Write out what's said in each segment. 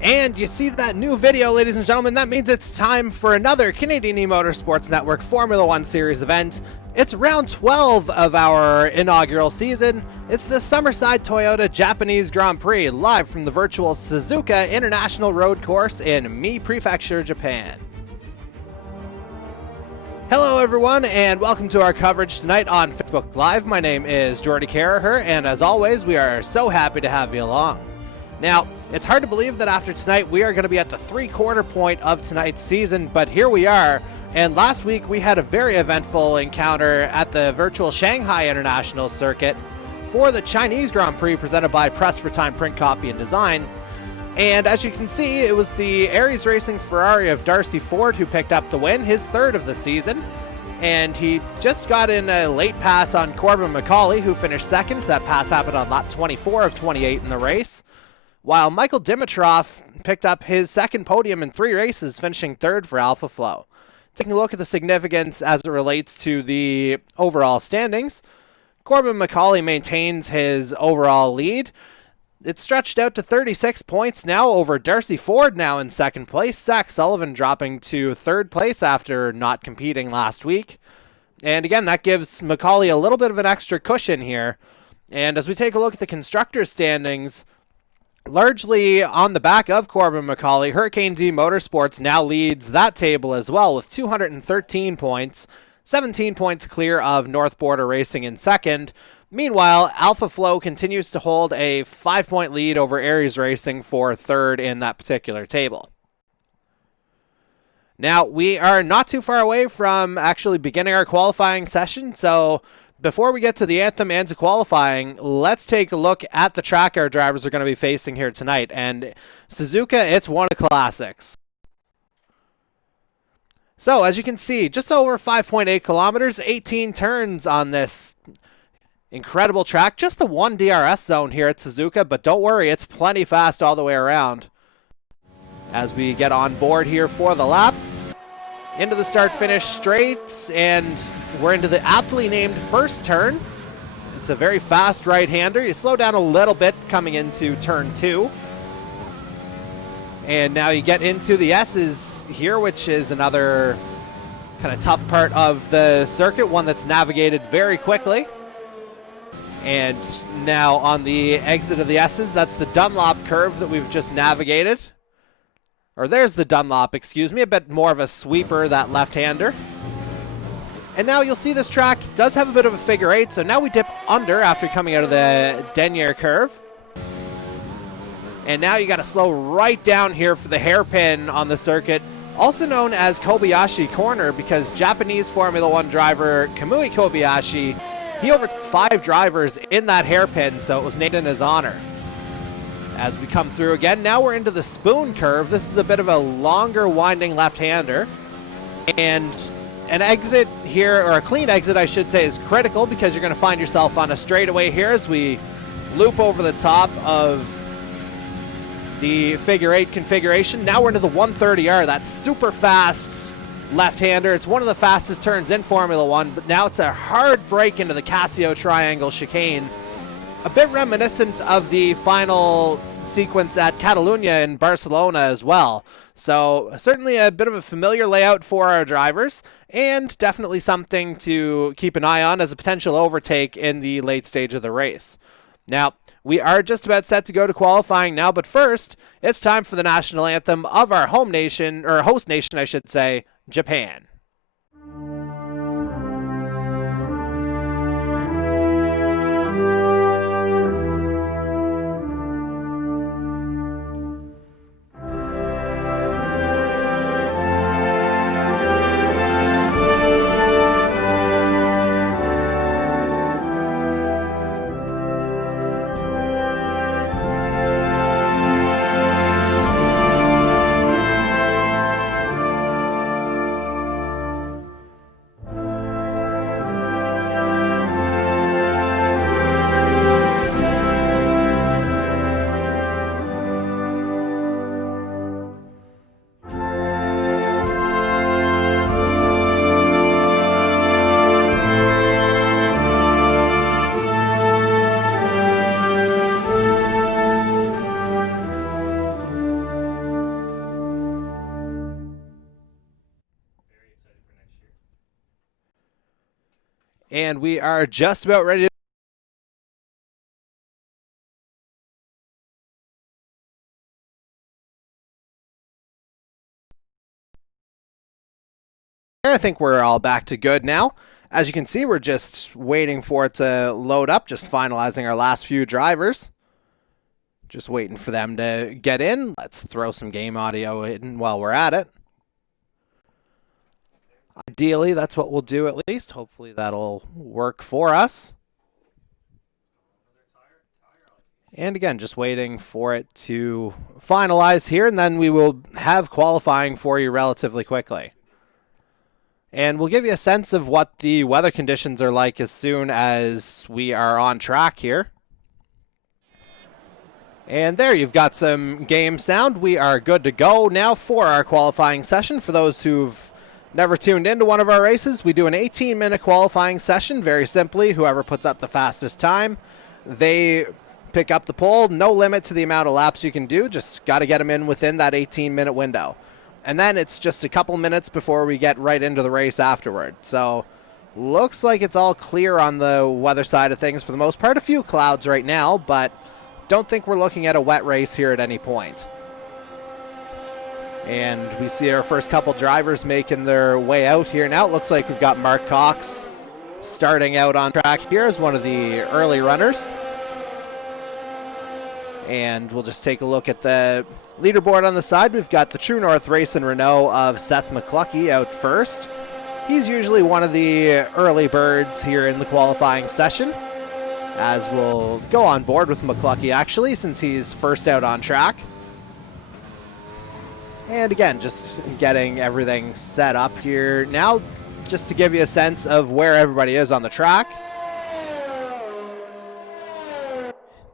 And you see that new video, ladies and gentlemen, that means it's time for another Canadian E-Motorsports Network Formula One Series event. It's round 12 of our inaugural season. It's the Summerside Toyota Japanese Grand Prix, live from the virtual Suzuka International Road Course in Mie Prefecture, Japan. Hello everyone, and welcome to our coverage tonight on Facebook Live. My name is Jordy Carraher, and as always, we are so happy to have you along. Now, it's hard to believe that after tonight we are going to be at the three-quarter point of tonight's season, but here we are. And last week we had a very eventful encounter at the virtual Shanghai International Circuit for the Chinese Grand Prix presented by Press for Time Print Copy and Design. And as you can see, it was the Aries Racing Ferrari of Darcy Ford who picked up the win, his third of the season. And he just got in a late pass on Corbin McCauley, who finished second. That pass happened on lap 24 of 28 in the race. While Michael Dimitrov picked up his second podium in 3 races, finishing third for Alpha Flow. Taking a look at the significance as it relates to the overall standings, Corbin McCauley maintains his overall lead. It's stretched out to 36 points now over Darcy Ford, now in second place. Zach Sullivan dropping to third place after not competing last week. And again, that gives McCauley a little bit of an extra cushion here. And as we take a look at the constructors' standings, largely on the back of Corbin McCauley, Hurricane E-Motorsports now leads that table as well with 213 points, 17 points clear of North Border Racing in second. Meanwhile, Alpha Flow continues to hold a 5-point lead over Aries Racing for third in that particular table. Now, we are not too far away from actually beginning our qualifying session, so before we get to the anthem and to qualifying, let's take a look at the track our drivers are going to be facing here tonight. And Suzuka, it's one of the classics. So, as you can see, just over 5.8 kilometers, 18 turns on this incredible track. Just the one DRS zone here at Suzuka, but don't worry, it's plenty fast all the way around. As we get on board here for the lap, into the start-finish straight, and we're into the aptly named first turn. It's a very fast right-hander. You slow down a little bit coming into turn 2. And now you get into the S's here, which is another kind of tough part of the circuit, one that's navigated very quickly. And now on the exit of the S's, that's the Dunlop curve that we've just navigated. Or there's the Dunlop, excuse me, a bit more of a sweeper, that left-hander. And now you'll see this track does have a bit of a figure 8, so now we dip under after coming out of the denier curve. And now you got to slow right down here for the hairpin on the circuit, also known as Kobayashi Corner, because Japanese Formula One driver Kamui Kobayashi, he overtook 5 drivers in that hairpin, so it was named in his honor. As we come through again, now we're into the spoon curve. This is a bit of a longer winding left-hander. And an exit here, or a clean exit I should say, is critical because you're going to find yourself on a straightaway here as we loop over the top of the figure 8 configuration. Now we're into the 130R, that super fast left-hander. It's one of the fastest turns in Formula One, but now it's a hard break into the Casio Triangle chicane. A bit reminiscent of the final sequence at Catalunya in Barcelona as well. So certainly a bit of a familiar layout for our drivers, and definitely something to keep an eye on as a potential overtake in the late stage of the race. Now, we are just about set to go to qualifying now, but first, it's time for the national anthem of our home nation, or host nation, I should say, Japan. And we are just about ready to I think we're all back to good now. As you can see, we're just waiting for it to load up, just finalizing our last few drivers. Just waiting for them to get in. Let's throw some game audio in while we're at it. Ideally, that's what we'll do at least. Hopefully that'll work for us. And again, just waiting for it to finalize here, and then we will have qualifying for you relatively quickly. And we'll give you a sense of what the weather conditions are like as soon as we are on track here. And there, you've got some game sound. We are good to go now for our qualifying session. For those who've never tuned into one of our races, we do an 18-minute qualifying session. Very simply, whoever puts up the fastest time, they pick up the pole. No limit to the amount of laps you can do. Just got to get them in within that 18-minute window. And then it's just a couple minutes before we get right into the race afterward. So looks like it's all clear on the weather side of things for the most part. A few clouds right now, but don't think we're looking at a wet race here at any point. And we see our first couple drivers making their way out here now. It looks like we've got Mark Cox starting out on track here as one of the early runners. And we'll just take a look at the leaderboard on the side. We've got the True North Racing Renault of Seth McCluckey out first. He's usually one of the early birds here in the qualifying session, as we'll go on board with McCluckey actually, since he's first out on track. And again, just getting everything set up here now, just to give you a sense of where everybody is on the track.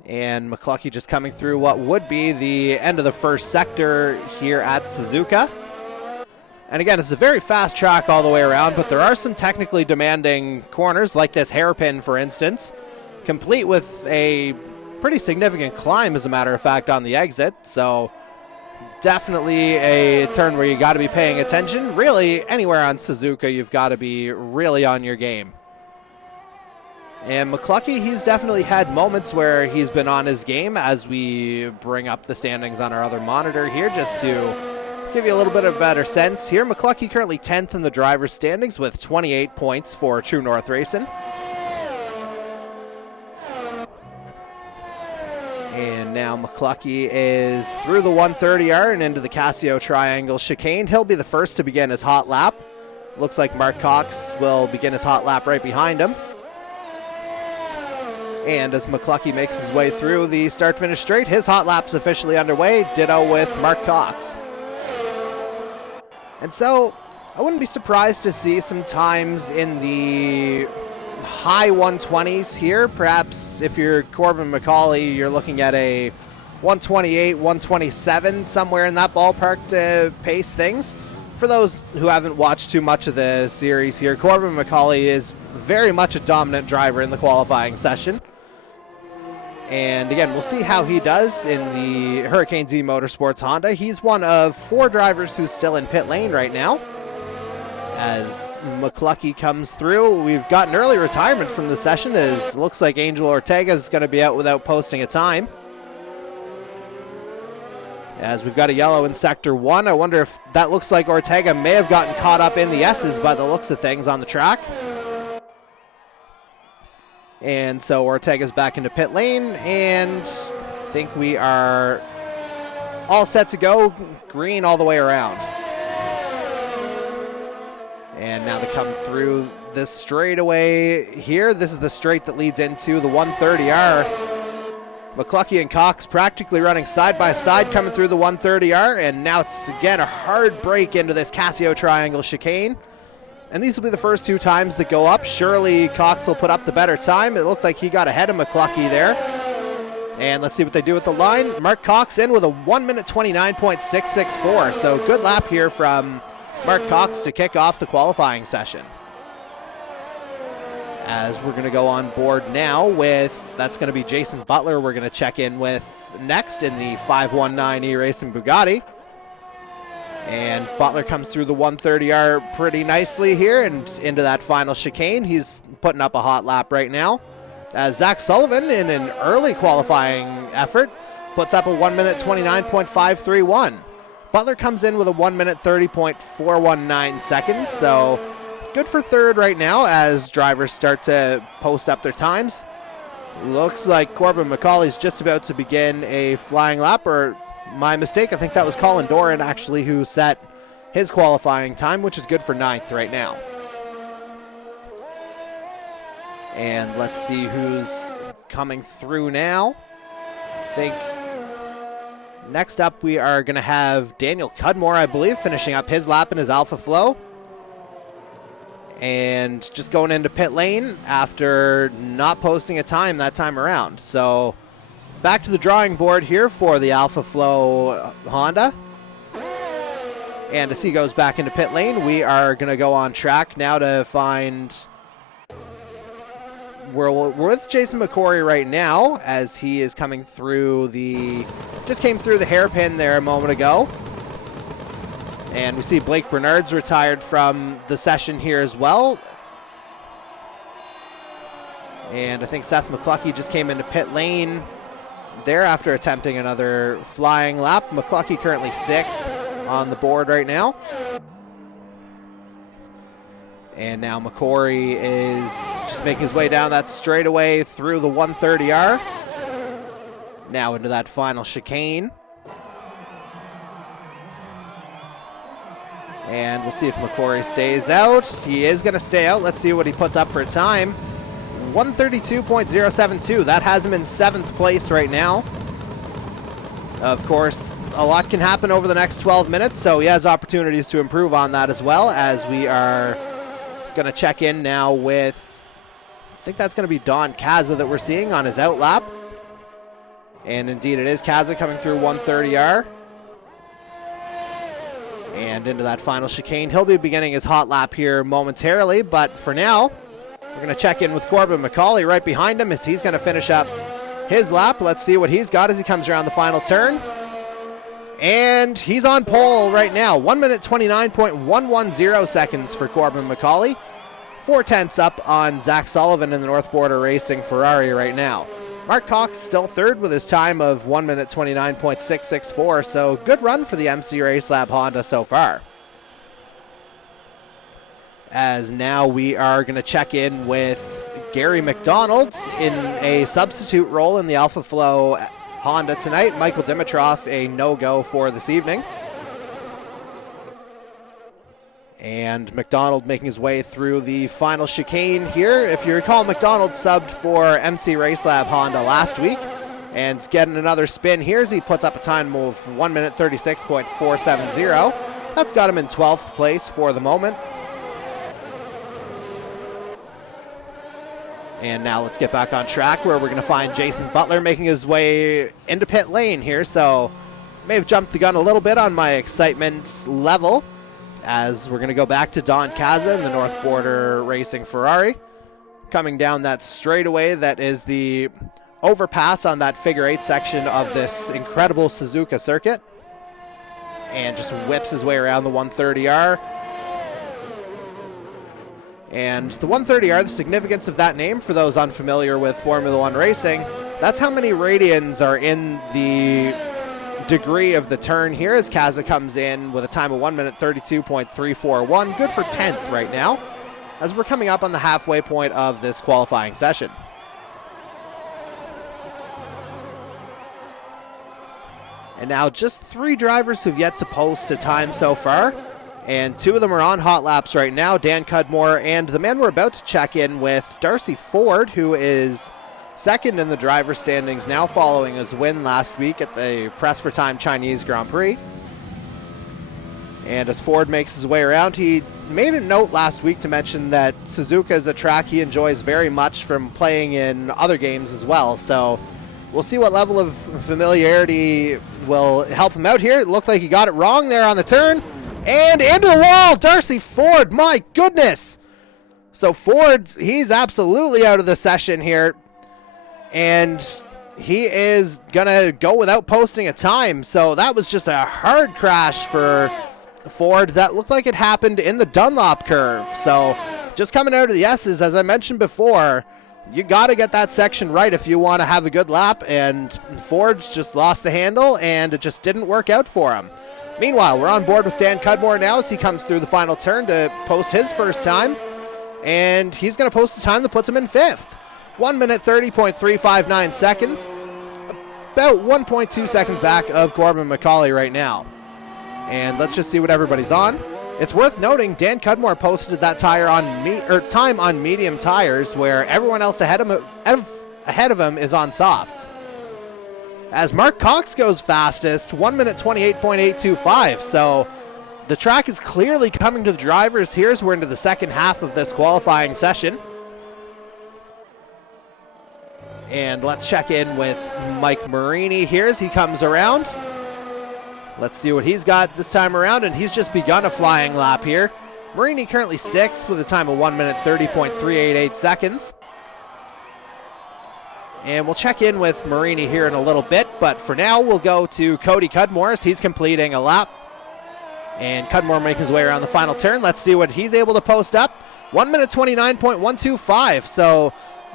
And McCluckey just coming through what would be the end of the first sector here at Suzuka. And again, it's a very fast track all the way around, but there are some technically demanding corners, like this hairpin, for instance, complete with a pretty significant climb, as a matter of fact, on the exit. So definitely a turn where you got to be paying attention. Really, anywhere on Suzuka, you've got to be really on your game. And McCluckey, he's definitely had moments where he's been on his game, as we bring up the standings on our other monitor here, just to give you a little bit of a better sense here. McCluckey currently 10th in the driver's standings with 28 points for True North Racing. And now McCluckey is through the 130R and into the Casio Triangle chicane. He'll be the first to begin his hot lap. Looks like Mark Cox will begin his hot lap right behind him. And as McCluckey makes his way through the start-finish straight, his hot lap's officially underway. Ditto with Mark Cox. And so I wouldn't be surprised to see some times in the high 120s here. Perhaps if you're Corbin McCauley, you're looking at a 128, 127, somewhere in that ballpark to pace things. For those who haven't watched too much of the series here, Corbin McCauley is very much a dominant driver in the qualifying session. And again, we'll see how he does in the Hurricanes E-Motorsports Honda. He's one of 4 drivers who's still in pit lane right now. As McCluckey comes through, we've got an early retirement from the session, as it looks like Angel Ortega is going to be out without posting a time. As we've got a yellow in Sector 1. I wonder if that looks like Ortega may have gotten caught up in the S's by the looks of things on the track. And so Ortega's back into pit lane, and I think we are all set to go. Green all the way around. And now they come through this straightaway here. This is the straight that leads into the 130R. McCluckey and Cox practically running side by side coming through the 130R, and now it's again a hard break into this Casio Triangle chicane. And these will be the first 2 times that go up. Surely Cox will put up the better time. It looked like he got ahead of McCluckey there. And let's see what they do with the line. Mark Cox in with a 1 minute 29.664. So good lap here from Mark Cox to kick off the qualifying session. As we're going to go on board now with, that's going to be Jason Butler we're going to check in with next in the 519 E-Racing Bugatti. And Butler comes through the 130R pretty nicely here and into that final chicane. He's putting up a hot lap right now. As Zach Sullivan, in an early qualifying effort, puts up a 1 minute 29.531. Butler comes in with a 1 minute 30.419 seconds, so good for third right now as drivers start to post up their times. Looks like Corbin McCauley's just about to begin a flying lap, or my mistake, I think that was Colin Doran actually who set his qualifying time, which is good for ninth right now. And let's see who's coming through now. I think next up we are going to have Daniel Cudmore, I believe, finishing up his lap in his Alpha Flow. And just going into pit lane after not posting a time that time around. So back to the drawing board here for the Alpha Flow Honda. And as he goes back into pit lane, we are going to go on track now to find... We're with Jason McCory right now as he is coming through the... Just came through the hairpin there a moment ago. And we see Blake Bernard's retired from the session here as well. And I think Seth McCluckey just came into pit lane there after attempting another flying lap. McCluckey currently 6th on the board right now. And now McCory is just making his way down that straightaway through the 130R. Now into that final chicane. And we'll see if McCory stays out. He is going to stay out. Let's see what he puts up for a time. 132.072. That has him in 7th place right now. Of course, a lot can happen over the next 12 minutes, so he has opportunities to improve on that as well, as we are going to check in now with, I think that's going to be Don Kaza that we're seeing on his out lap. And indeed it is Kaza coming through 130R. And into that final chicane. He'll be beginning his hot lap here momentarily, but for now, we're going to check in with Corbin McCauley right behind him as he's going to finish up his lap. Let's see what he's got as he comes around the final turn. And he's on pole right now. 1 minute 29.110 seconds for Corbin McCauley. 4/10 up on Zach Sullivan in the North Border Racing Ferrari right now. Mark Cox still third with his time of 1 minute 29.664, so good run for the MC Race Lab Honda so far. As now we are going to check in with Gary McDonald in a substitute role in the Alpha Flow Honda tonight. Michael Dimitrov, a no-go for this evening. And McDonald making his way through the final chicane here. If you recall, McDonald subbed for MC Race Lab Honda last week and getting another spin here as he puts up a time of 1 minute 36.470. That's got him in 12th place for the moment. And now let's get back on track where we're going to find Jason Butler making his way into pit lane here. So may have jumped the gun a little bit on my excitement level, as we're going to go back to Don Kaza in the North Border Racing Ferrari. Coming down that straightaway that is the overpass on that figure 8 section of this incredible Suzuka circuit. And just whips his way around the 130R. And the 130R, the significance of that name for those unfamiliar with Formula One racing, that's how many radians are in the degree of the turn here as Kaza comes in with a time of 1 minute 32.341. Good for 10th right now as we're coming up on the halfway point of this qualifying session. And now just 3 drivers who've yet to post a time so far, and 2 of them are on hot laps right now, Dan Cudmore and the man we're about to check in with, Darcy Ford, who is second in the driver standings now following his win last week at the Press for Time Chinese Grand Prix. And as Ford makes his way around, he made a note last week to mention that Suzuka is a track he enjoys very much from playing in other games as well. So we'll see what level of familiarity will help him out here. It looked like he got it wrong there on the turn. And into the wall, Darcy Ford, my goodness. So Ford, he's absolutely out of the session here. And he is going to go without posting a time. So that was just a hard crash for Ford, that looked like it happened in the Dunlop curve. So just coming out of the S's, as I mentioned before, you got to get that section right if you want to have a good lap, and Ford's just lost the handle, and it just didn't work out for him. Meanwhile, we're on board with Dan Cudmore now as he comes through the final turn to post his first time, and he's going to post a time that puts him in 5th. 1 minute 30.359 seconds, about 1.2 seconds back of Corbin McCauley right now. And let's just see what everybody's on. It's worth noting Dan Cudmore posted that time on medium tires, where everyone else ahead of him is on softs. As Mark Cox goes fastest, 1 minute 28.825. So the track is clearly coming to the drivers here as we're into the second half of this qualifying session. And let's check in with Mike Marini here as he comes around. Let's see what he's got this time around, and he's just begun a flying lap here. Marini currently 6th with a time of 1 minute 30.388 seconds. And we'll check in with Marini here in a little bit, but for now we'll go to Cody Cudmore as he's completing a lap. And Cudmore making his way around the final turn. Let's see what he's able to post up. 1 minute 29.125, so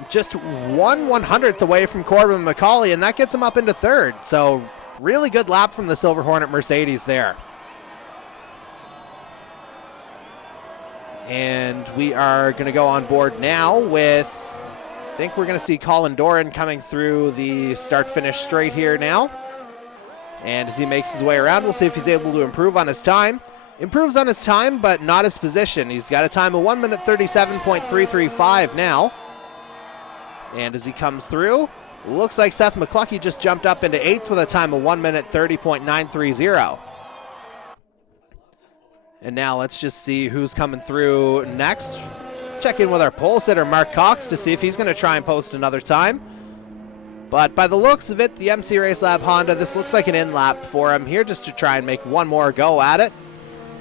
just 1/100th away from Corbin McCauley, and that gets him up into 3rd. So really good lap from the Silver Hornet Mercedes there. And we are going to go on board now with, I think we're going to see Colin Doran coming through the start-finish straight here now. And as he makes his way around, we'll see if he's able to improve on his time. Improves on his time, but not his position. He's got a time of 1 minute 37.335 now. And as he comes through, looks like Seth McCluckey just jumped up into 8th with a time of 1 minute 30.930. And now let's just see who's coming through next. Check in with our pole sitter, Mark Cox, to see if he's going to try and post another time. But by the looks of it, the MC Race Lab Honda, this looks like an in-lap for him here just to try and make one more go at it.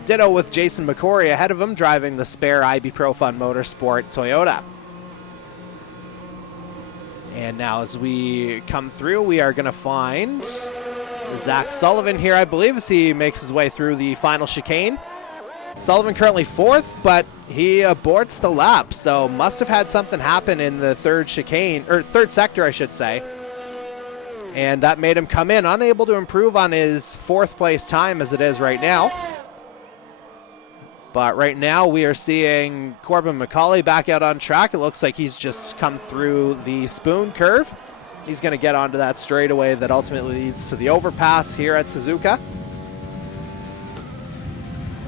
Ditto with Jason McCory ahead of him, driving the spare IB Pro Fun Motorsport Toyota. And now as we come through, we are going to find Zach Sullivan here, I believe, as he makes his way through the final chicane. Sullivan currently 4th, but he aborts the lap, so must have had something happen in the third sector, I should say. And that made him come in, unable to improve on his 4th place time as it is right now. But right now we are seeing Corbin McCauley back out on track. It looks like he's just come through the spoon curve. He's going to get onto that straightaway that ultimately leads to the overpass here at Suzuka.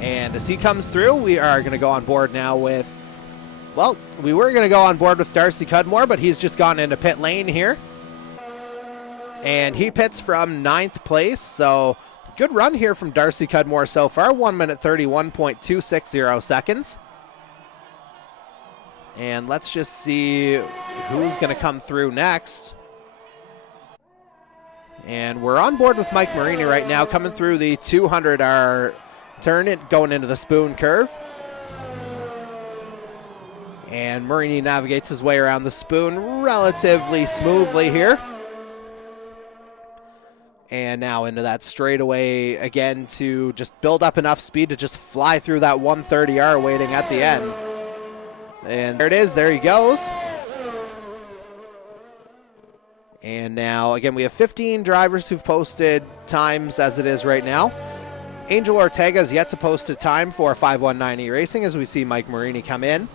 And as he comes through, we are going to go on board now with, well, we were going to go on board with Darcy Cudmore, but he's just gone into pit lane here. And he pits from 9th place, so good run here from Darcy Cudmore so far, 1 minute 31.260 seconds. And let's just see who's going to come through next. And we're on board with Mike Marini right now, coming through the 200R turn, going into the spoon curve. And Marini navigates his way around the spoon relatively smoothly here. And now into that straightaway again to just build up enough speed to just fly through that 130R waiting at the end. And there it is, there he goes. And now again we have 15 drivers who've posted times as it is right now. Angel Ortega is yet to post a time for 519E Racing as we see Mike Marini come in.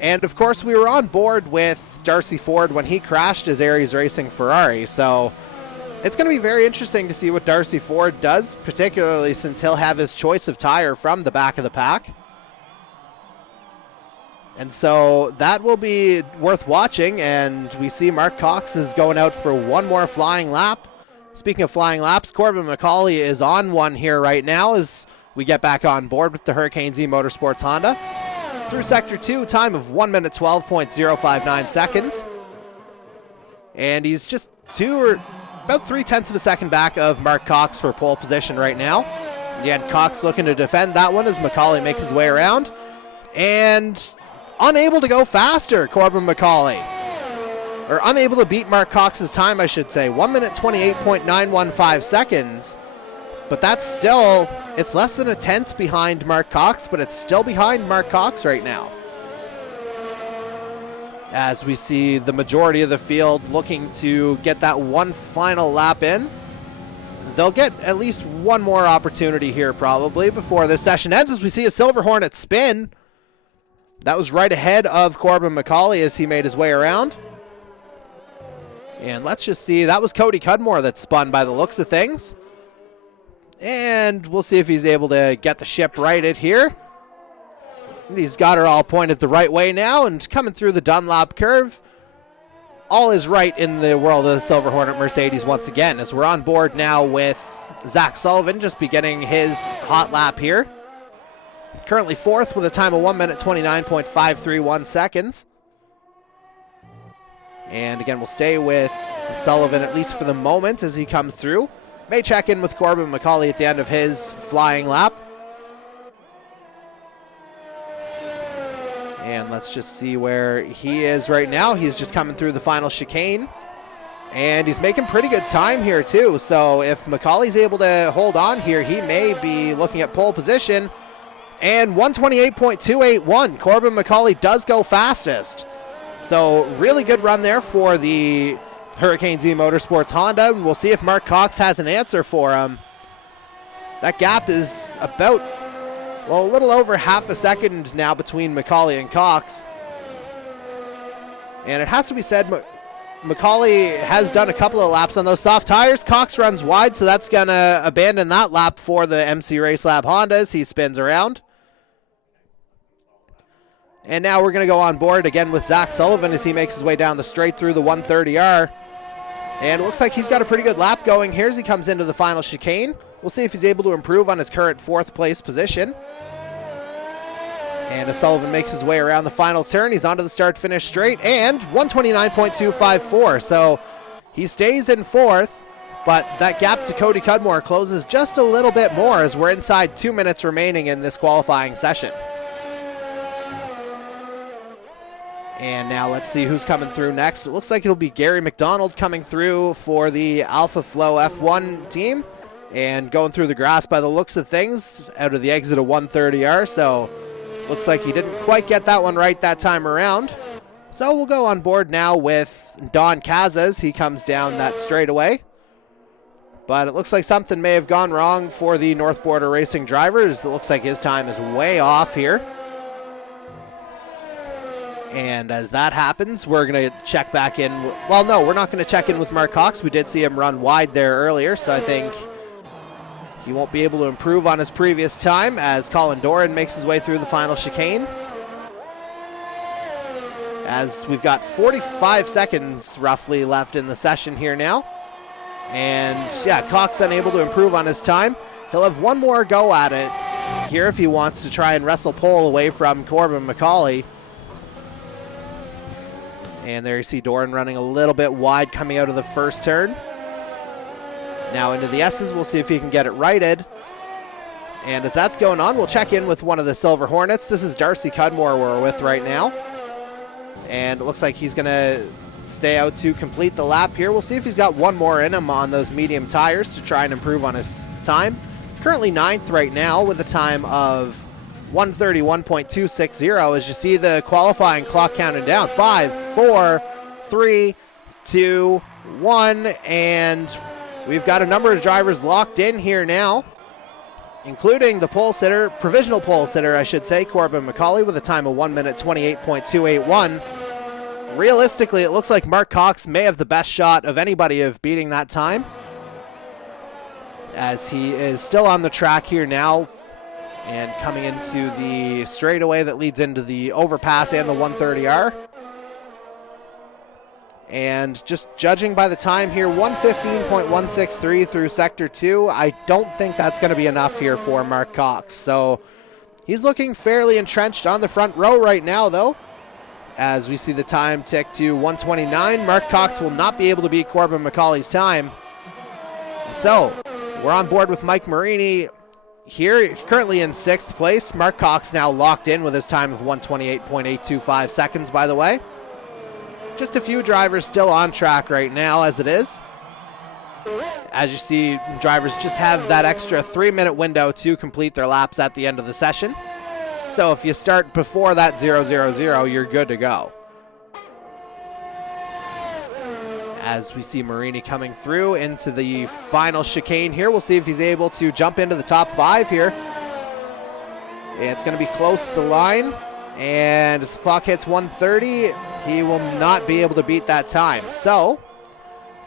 And of course we were on board with Darcy Ford when he crashed his Aries Racing Ferrari, so it's going to be very interesting to see what Darcy Ford does, particularly since he'll have his choice of tire from the back of the pack. And so that will be worth watching, and we see Mark Cox is going out for one more flying lap. Speaking of flying laps, Corbin McCauley is on one here right now as we get back on board with the Hurricanes E-Motorsports Honda. Through Sector 2, time of 1 minute 12.059 seconds. And he's just about 0.3 of a second back of Mark Cox for pole position right now. Again, Cox looking to defend that one as McCauley makes his way around. And unable to go faster, Corbin McCauley. Or unable to beat Mark Cox's time, I should say. 1 minute 28.915 seconds. But that's still, it's less than a tenth behind Mark Cox, but it's still behind Mark Cox right now. As we see the majority of the field looking to get that one final lap in. They'll get at least one more opportunity here probably before this session ends, as we see a Silver Hornet spin. That was right ahead of Corbin McCauley as he made his way around. And let's just see, that was Cody Cudmore that spun by the looks of things. And we'll see if he's able to get the ship righted here. And he's got her all pointed the right way now and coming through the Dunlop curve. All is right in the world of the Silver Hornet Mercedes once again, as we're on board now with Zach Sullivan just beginning his hot lap here. Currently fourth with a time of 1 minute 29.531 seconds. And again, we'll stay with Sullivan at least for the moment as he comes through. May check in with Corbin McCauley at the end of his flying lap. And let's just see where he is right now. He's just coming through the final chicane. And he's making pretty good time here too. So if McCauley's able to hold on here, he may be looking at pole position. And 128.281. Corbin McCauley does go fastest. So really good run there for the Hurricanes E-Motorsports Honda. And we'll see if Mark Cox has an answer for him. That gap is about, well, a little over half a second now between McCauley and Cox. And it has to be said, McCauley has done a couple of laps on those soft tires. Cox runs wide, so that's going to abandon that lap for the MC Race Lab Hondas. He spins around. And now we're going to go on board again with Zach Sullivan as he makes his way down the straight through the 130R. And it looks like he's got a pretty good lap going here as he comes into the final chicane. We'll see if he's able to improve on his current fourth place position. And as Sullivan makes his way around the final turn, he's onto the start-finish straight, and 129.254. So he stays in fourth, but that gap to Cody Cudmore closes just a little bit more as we're inside 2 minutes remaining in this qualifying session. And now let's see who's coming through next. It looks like it'll be Gary McDonald coming through for the Alpha Flow F1 team. And going through the grass by the looks of things out of the exit of 130R. So looks like he didn't quite get that one right that time around. So we'll go on board now with Don Casas. He comes down that straightaway. But it looks like something may have gone wrong for the North Border Racing drivers. It looks like his time is way off here. And as that happens, we're going to check back in. Well, no, we're not going to check in with Mark Cox. We did see him run wide there earlier, so I think he won't be able to improve on his previous time as Colin Doran makes his way through the final chicane. As we've got 45 seconds roughly left in the session here now. And yeah, Cox unable to improve on his time. He'll have one more go at it here if he wants to try and wrestle pole away from Corbin McCauley. And there you see Doran running a little bit wide coming out of the first turn. Now into the S's, we'll see if he can get it righted. And as that's going on, we'll check in with one of the Silver Hornets. This is Darcy Cudmore we're with right now. And it looks like he's going to stay out to complete the lap here. We'll see if he's got one more in him on those medium tires to try and improve on his time. Currently ninth right now with a time of 131.260 as you see the qualifying clock counting down. 5, 4, 3, 2, 1, and we've got a number of drivers locked in here now, including the pole sitter, provisional pole sitter, I should say, Corbin McCauley with a time of 1 minute 28.281. Realistically, it looks like Mark Cox may have the best shot of anybody of beating that time, as he is still on the track here now and coming into the straightaway that leads into the overpass and the 130R. And just judging by the time here, 115.163 through Sector 2, I don't think that's going to be enough here for Mark Cox. So he's looking fairly entrenched on the front row right now, though. As we see the time tick to 129, Mark Cox will not be able to beat Corbin McCauley's time. So we're on board with Mike Marini here, currently in 6th place. Mark Cox now locked in with his time of 128.825 seconds, by the way. Just a few drivers still on track right now as it is. As you see, drivers just have that extra 3-minute window to complete their laps at the end of the session. So if you start before that 0:00, you're good to go. As we see Marini coming through into the final chicane here, we'll see if he's able to jump into the top 5 here. It's going to be close to the line, and as the clock hits 1:30, he will not be able to beat that time. So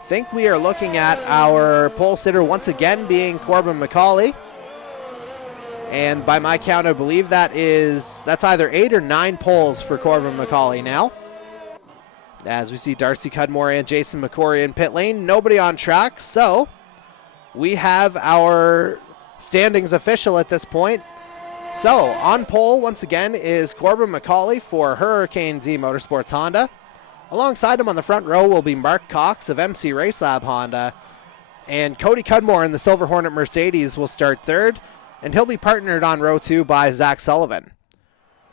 I think we are looking at our pole sitter once again being Corbin McCauley. And by my count, I believe that's either 8 or 9 poles for Corbin McCauley now. As we see Darcy Cudmore and Jason McCory in pit lane, nobody on track. So we have our standings official at this point. So on pole once again is Corbin McCauley for Hurricanes E-Motorsports Honda. Alongside him on the front row will be Mark Cox of MC Race Lab Honda. And Cody Cudmore in the Silver Hornet Mercedes will start third. And he'll be partnered on row 2 by Zach Sullivan.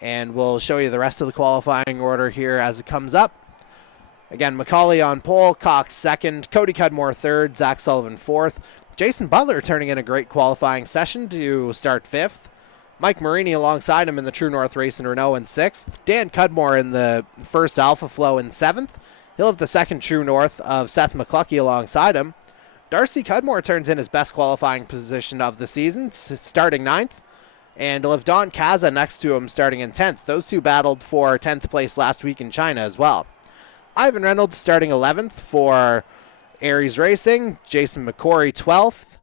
And we'll show you the rest of the qualifying order here as it comes up. Again, McCauley on pole, Cox second, Cody Cudmore third, Zach Sullivan fourth. Jason Butler turning in a great qualifying session to start fifth. Mike Marini alongside him in the True North Race in Renault in sixth. Dan Cudmore in the first Alpha Flow in seventh. He'll have the second True North of Seth McCluskey alongside him. Darcy Cudmore turns in his best qualifying position of the season, starting ninth. And he'll have Don Kaza next to him starting in 10th. Those two battled for 10th place last week in China as well. Ivan Reynolds starting 11th for Aries Racing. Jason McCory 12th.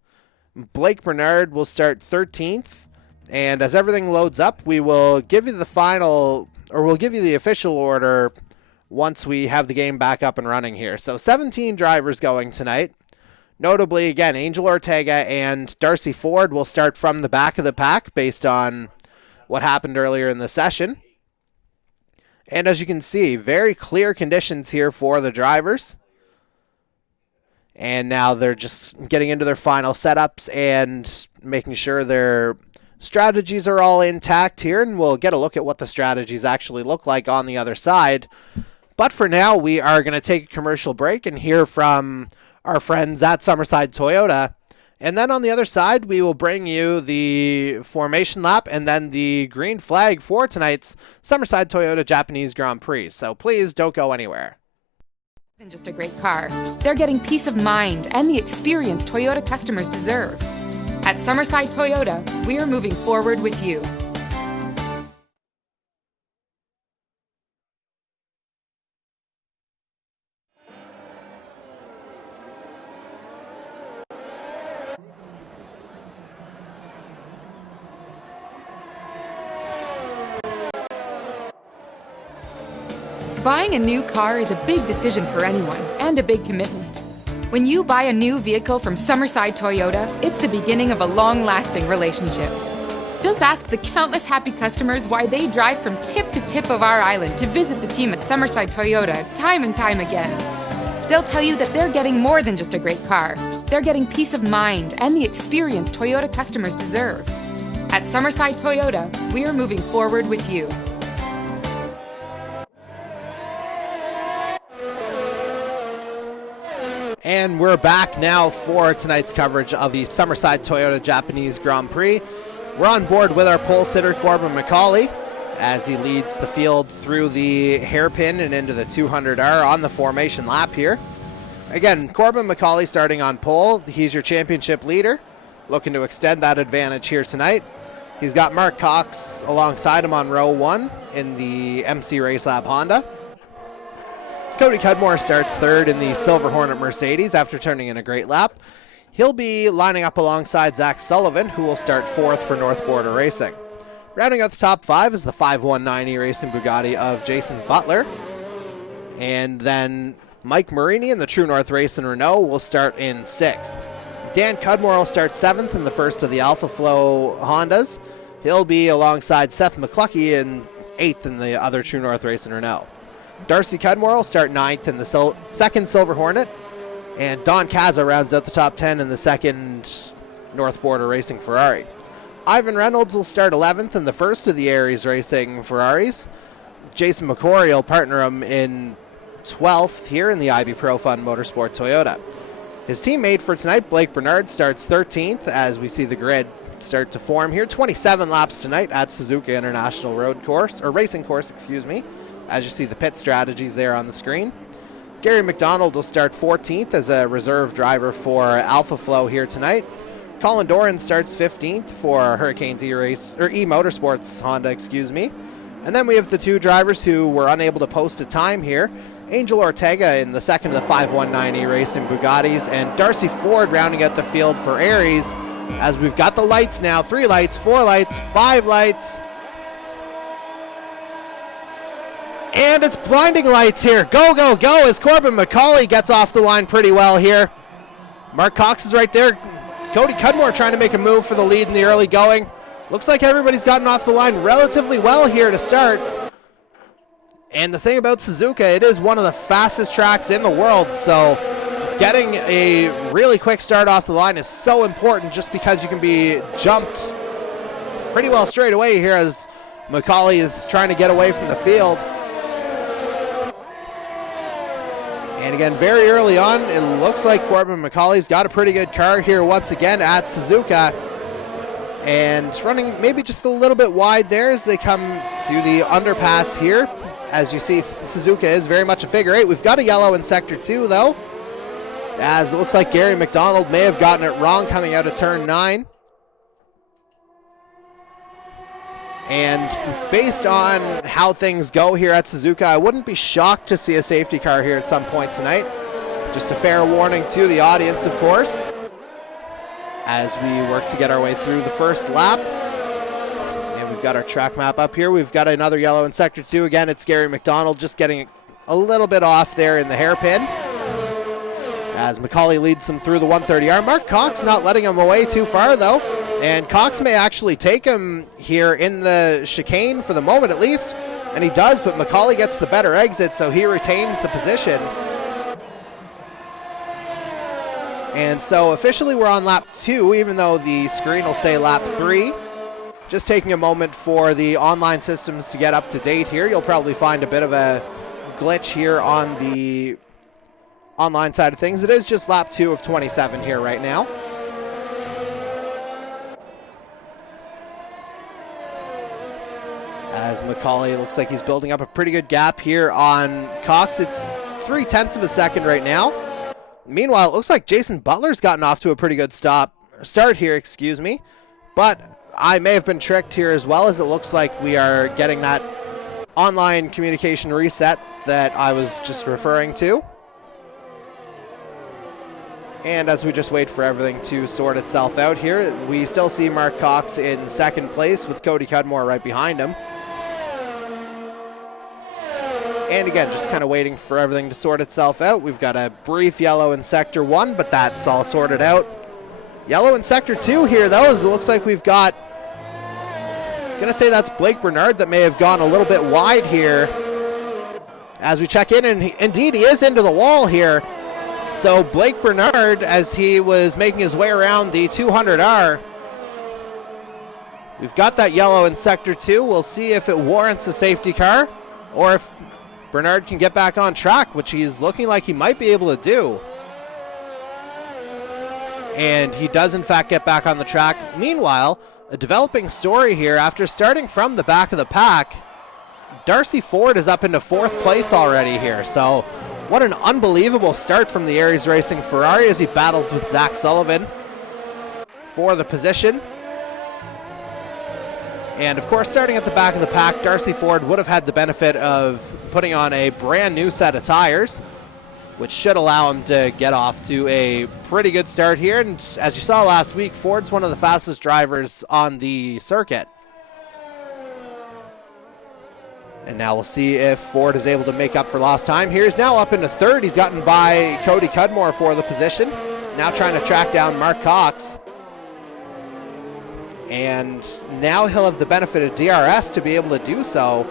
Blake Bernard will start 13th. And as everything loads up, we will give you we'll give you the official order once we have the game back up and running here. So 17 drivers going tonight. Notably, again, Angel Ortega and Darcy Ford will start from the back of the pack based on what happened earlier in the session. And as you can see, very clear conditions here for the drivers. And now they're just getting into their final setups and making sure their strategies are all intact here. And we'll get a look at what the strategies actually look like on the other side. But for now, we are going to take a commercial break and hear from our friends at Summerside Toyota. And then on the other side, we will bring you the formation lap and then the green flag for tonight's Summerside Toyota Japanese Grand Prix. So please don't go anywhere. Than just a great car. They're getting peace of mind and the experience Toyota customers deserve. At Summerside Toyota, we're moving forward with you. Buying a new car is a big decision for anyone and a big commitment. When you buy a new vehicle from Summerside Toyota, it's the beginning of a long-lasting relationship. Just ask the countless happy customers why they drive from tip to tip of our island to visit the team at Summerside Toyota time and time again. They'll tell you that they're getting more than just a great car. They're getting peace of mind and the experience Toyota customers deserve. At Summerside Toyota, we're moving forward with you. And we're back now for tonight's coverage of the Summerside Toyota Japanese Grand Prix. We're on board with our pole sitter, Corbin McCauley, as he leads the field through the hairpin and into the 200R on the formation lap here. Again, Corbin McCauley starting on pole. He's your championship leader, looking to extend that advantage here tonight. He's got Mark Cox alongside him on row 1 in the MC Race Lab Honda. Cody Cudmore starts third in the Silver Hornet Mercedes after turning in a great lap. He'll be lining up alongside Zach Sullivan, who will start fourth for North Border Racing. Rounding out the top 5 is the 519E Racing Bugatti of Jason Butler. And then Mike Marini in the True North Race in Renault will start in 6th. Dan Cudmore will start 7th in the first of the Alpha Flow Hondas. He'll be alongside Seth McCluskey in 8th in the other True North Race in Renault. Darcy Cudmore will start 9th in the second Silver Hornet. And Don Kaza rounds out the top 10 in the second North Border Racing Ferrari. Ivan Reynolds will start 11th in the first of the Aries Racing Ferraris. Jason McCory will partner him in 12th here in the IB Pro Fund Motorsport Toyota. His teammate for tonight, Blake Bernard, starts 13th as we see the grid start to form here. 27 laps tonight at Suzuka International Road Course, or Racing Course, excuse me, as you see the pit strategies there on the screen. Gary McDonald will start 14th as a reserve driver for Alpha Flow here tonight. Colin Doran starts 15th for Hurricanes E-Motorsports Honda, excuse me. And then we have the two drivers who were unable to post a time here. Angel Ortega in the second of the 519 Racing Bugattis, and Darcy Ford rounding out the field for Aries, as we've got the lights now. 3 lights, 4 lights, 5 lights. And it's blinding lights here. Go, go, go as Corbin McCauley gets off the line pretty well here. Mark Cox is right there. Cody Cudmore trying to make a move for the lead in the early going. Looks like everybody's gotten off the line relatively well here to start. And the thing about Suzuka, it is one of the fastest tracks in the world, so getting a really quick start off the line is so important just because you can be jumped pretty well straight away here as McCauley is trying to get away from the field. And again, very early on, it looks like Corbin McCauley's got a pretty good car here once again at Suzuka. And running maybe just a little bit wide there as they come to the underpass here. As you see, Suzuka is very much a figure 8. We've got a yellow in Sector 2, though, as it looks like Gary McDonald may have gotten it wrong coming out of Turn 9. And based on how things go here at Suzuka, I wouldn't be shocked to see a safety car here at some point tonight. Just a fair warning to the audience, of course, as we work to get our way through the first lap. And we've got our track map up here. We've got another yellow in Sector 2. Again, it's Gary McDonald just getting a little bit off there in the hairpin, as McCauley leads them through the 130R. Mark Cox not letting him away too far, though. And Cox may actually take him here in the chicane for the moment at least. And he does, but McCauley gets the better exit, so he retains the position. And so officially we're on lap 2, even though the screen will say lap 3. Just taking a moment for the online systems to get up to date here. You'll probably find a bit of a glitch here on the online side of things. It is just lap 2 of 27 here right now. As McCauley looks like he's building up a pretty good gap here on Cox. It's 0.3 of a second right now. Meanwhile, it looks like Jason Butler's gotten off to a pretty good start here, excuse me. But I may have been tricked here as well, as it looks like we are getting that online communication reset that I was just referring to. And as we just wait for everything to sort itself out here, we still see Mark Cox in second place with Cody Cudmore right behind him. And again, just kind of waiting for everything to sort itself out. We've got a brief yellow in Sector 1, but that's all sorted out. Yellow in Sector 2 here, though, as it looks like we've got, going to say that's Blake Bernard that may have gone a little bit wide here. As we check in, and indeed he is into the wall here. So Blake Bernard, as he was making his way around the 200R, we've got that yellow in Sector 2. We'll see if it warrants a safety car or if Bernard can get back on track, which he's looking like he might be able to do. And he does, in fact, get back on the track. Meanwhile, a developing story here. After starting from the back of the pack, Darcy Ford is up into 4th place already here. So what an unbelievable start from the Aries Racing Ferrari as he battles with Zach Sullivan for the position. And of course, starting at the back of the pack, Darcy Ford would have had the benefit of putting on a brand new set of tires, which should allow him to get off to a pretty good start here. And as you saw last week, Ford's one of the fastest drivers on the circuit. And now we'll see if Ford is able to make up for lost time. Here's now up into 3rd. He's gotten by Cody Cudmore for the position. Now trying to track down Mark Cox. And now he'll have the benefit of DRS to be able to do so,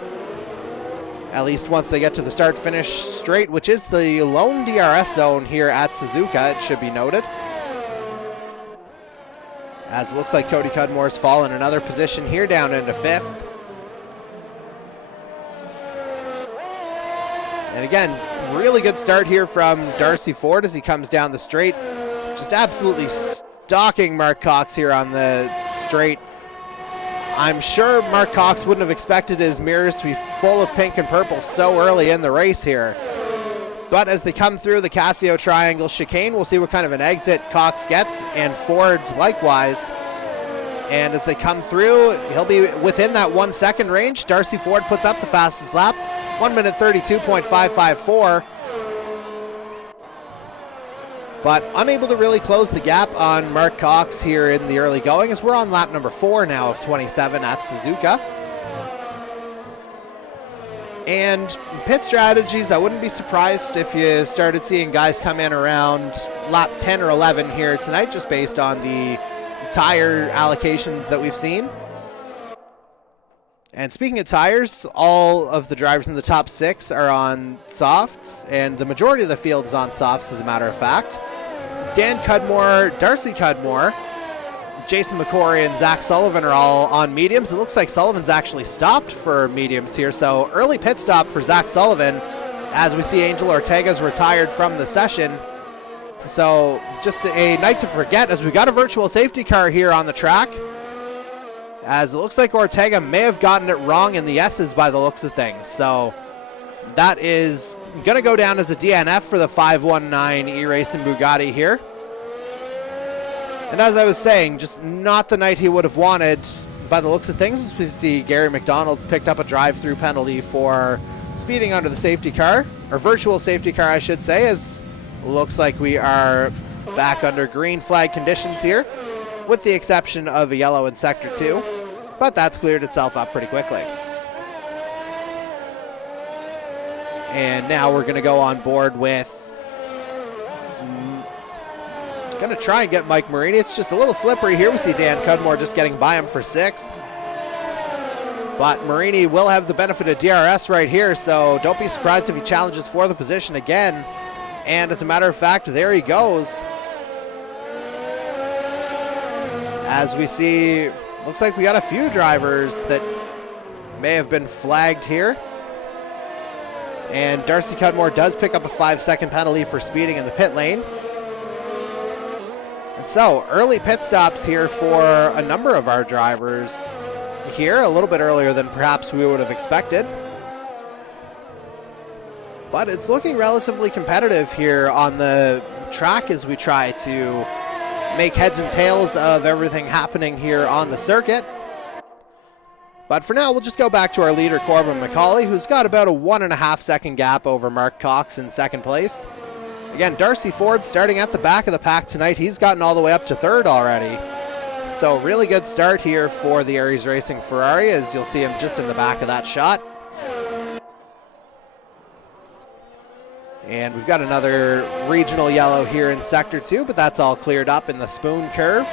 at least once they get to the start-finish straight, which is the lone DRS zone here at Suzuka, it should be noted. As it looks like Cody Cudmore's fallen another position here, down into 5th. And again, really good start here from Darcy Ford as he comes down the straight. just absolutely stalking Mark Cox here on the straight. I'm sure Mark Cox wouldn't have expected his mirrors to be full of pink and purple so early in the race here. But as they come through the Casio Triangle chicane, we'll see what kind of an exit Cox gets, and Ford likewise. And as they come through, he'll be within that 1 second range. Darcy Ford puts up the fastest lap, 1 minute 32.554. But unable to really close the gap on Mark Cox here in the early going, as we're on lap number 4 now of 27 at Suzuka. And pit strategies, I wouldn't be surprised if you started seeing guys come in around lap 10 or 11 here tonight, just based on the tire allocations that we've seen. And speaking of tires, all of the drivers in the top 6 are on softs, and the majority of the field is on softs, as a matter of fact. Dan Cudmore, Darcy Cudmore, Jason McCory, and Zach Sullivan are all on mediums. It looks like Sullivan's actually stopped for mediums here, so early pit stop for Zach Sullivan, as we see Angel Ortega's retired from the session. So just a night to forget, as we got a virtual safety car here on the track, as it looks like Ortega may have gotten it wrong in the S's by the looks of things. So that is going to go down as a DNF for the 519 E-Racing Bugatti here. And as I was saying, just not the night he would have wanted by the looks of things. As we see Gary McDonald's picked up a drive-through penalty for speeding under the safety car, or virtual safety car I should say, as looks like we are back under green flag conditions here, with the exception of a yellow in Sector 2, but that's cleared itself up pretty quickly. And now we're going to go on board with, going to try and get Mike Marini. It's just a little slippery here. We see Dan Cudmore just getting by him for 6th. But Marini will have the benefit of DRS right here, so don't be surprised if he challenges for the position again. And as a matter of fact, there he goes. As we see, looks like we got a few drivers that may have been flagged here. And Darcy Cudmore does pick up a 5-second penalty for speeding in the pit lane. And so, early pit stops here for a number of our drivers here, a little bit earlier than perhaps we would have expected. But it's looking relatively competitive here on the track as we try to make heads and tails of everything happening here on the circuit. But for now, we'll just go back to our leader, Corbin McCauley, who's got about a 1.5 second gap over Mark Cox in 2nd place. Again, Darcy Ford starting at the back of the pack tonight. He's gotten all the way up to 3rd already. So really good start here for the Aries Racing Ferrari, as you'll see him just in the back of that shot. And we've got another regional yellow here in Sector 2, but that's all cleared up in the spoon curve.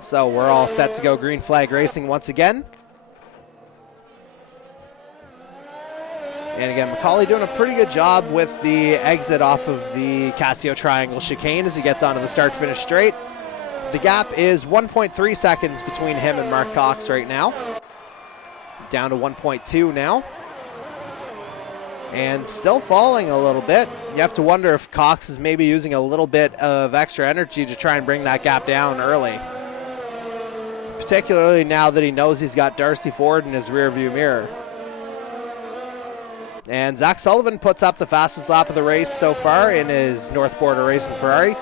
So we're all set to go green flag racing once again. And again, McCauley doing a pretty good job with the exit off of the Casio Triangle chicane as he gets onto the start-finish straight. The gap is 1.3 seconds between him and Mark Cox right now. Down to 1.2 now. And still falling a little bit. You have to wonder if Cox is maybe using a little bit of extra energy to try and bring that gap down early. Particularly now that he knows he's got Darcy Ford in his rearview mirror. And Zach Sullivan puts up the fastest lap of the race so far in his North Border Racing Ferrari.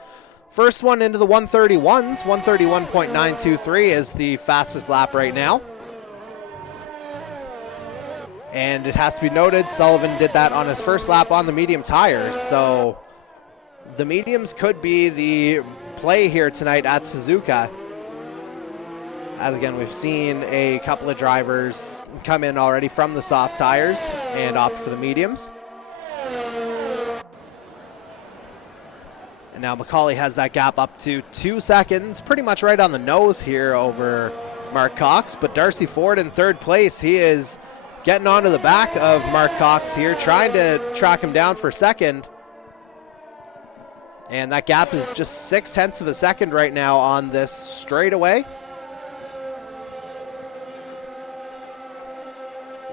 First one into the 131s. 131.923 is the fastest lap right now. And it has to be noted, Sullivan did that on his first lap on the medium tires. So the mediums could be the play here tonight at Suzuka. As again, we've seen a couple of drivers come in already from the soft tires and opt for the mediums. And now McCauley has that gap up to 2 seconds, pretty much right on the nose here over Mark Cox. But Darcy Ford in 3rd place, he is getting onto the back of Mark Cox here, trying to track him down for 2nd. And that gap is just 0.6 of a second right now on this straightaway.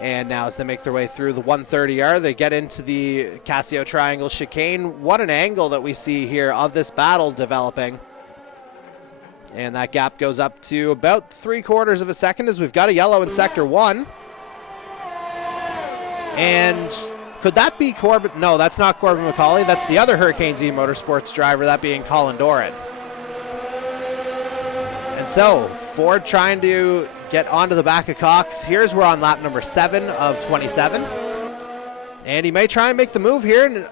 And now as they make their way through the 130R, they get into the Casio Triangle chicane. What an angle that we see here of this battle developing. And that gap goes up to about 3/4 of a second as we've got a yellow in Sector 1. And could that be Corbin? No, that's not Corbin McCauley. That's the other Hurricanes E-Motorsports driver, that being Colin Doran. And so, Ford trying to get onto the back of Cox. Here's we're on lap number 7 of 27. And he may try and make the move here. And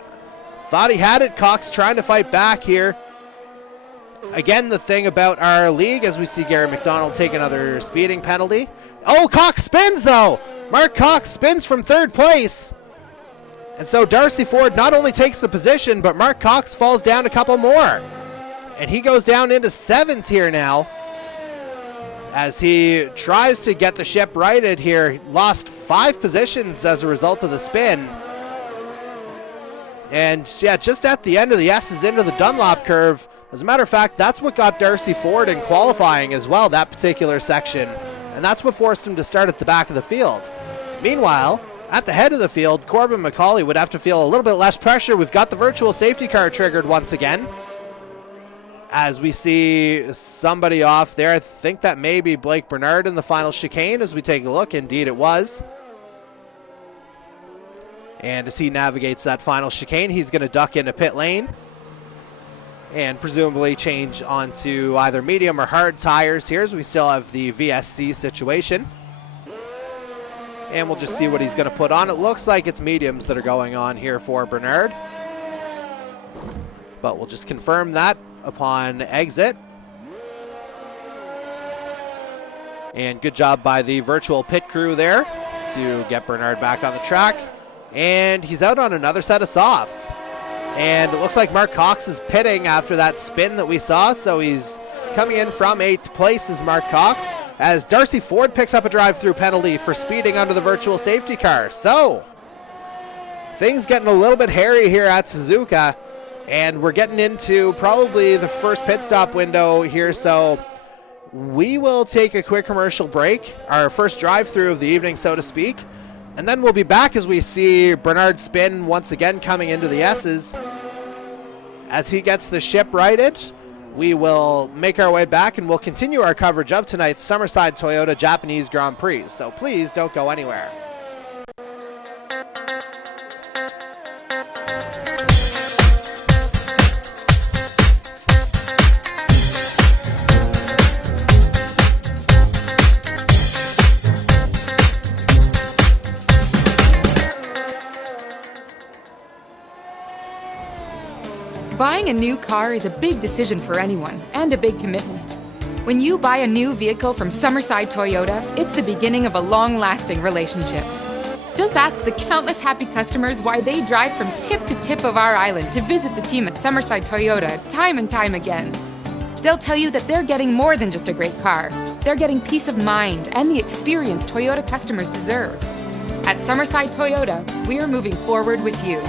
thought he had it. Cox trying to fight back here. Again, the thing about our league, as we see Gary McDonald take another speeding penalty. Oh, Cox spins though. Mark Cox spins from 3rd place. And so Darcy Ford not only takes the position, but Mark Cox falls down a couple more. And he goes down into 7th here now, as he tries to get the ship righted here. He lost 5 positions as a result of the spin. And yeah, just at the end of the S's into the Dunlop curve. As a matter of fact, that's what got Darcy Ford in qualifying as well, that particular section. And that's what forced him to start at the back of the field. Meanwhile, at the head of the field, Corbin McCauley would have to feel a little bit less pressure. We've got the virtual safety car triggered once again, as we see somebody off there. I think that may be Blake Bernard in the final chicane as we take a look. Indeed it was. And as he navigates that final chicane, he's going to duck into pit lane and presumably change onto either medium or hard tires here, as we still have the VSC situation. And we'll just see what he's going to put on. It looks like it's mediums that are going on here for Bernard, but we'll just confirm that upon exit. And good job by the virtual pit crew there to get Bernard back on the track. And he's out on another set of softs. And it looks like Mark Cox is pitting after that spin that we saw. So he's coming in from 8th place as Mark Cox, as Darcy Ford picks up a drive-through penalty for speeding under the virtual safety car. So things getting a little bit hairy here at Suzuka. And we're getting into probably the first pit stop window here. So we will take a quick commercial break, our first drive-through of the evening, so to speak. And then we'll be back as we see Bernard spin once again coming into the S's. As he gets the ship righted, we will make our way back and we'll continue our coverage of tonight's Summerside Toyota Japanese Grand Prix. So please don't go anywhere. Buying a new car is a big decision for anyone, and a big commitment. When you buy a new vehicle from Summerside Toyota, it's the beginning of a long-lasting relationship. Just ask the countless happy customers why they drive from tip to tip of our island to visit the team at Summerside Toyota time and time again. They'll tell you that they're getting more than just a great car. They're getting peace of mind and the experience Toyota customers deserve. At Summerside Toyota, we're moving forward with you.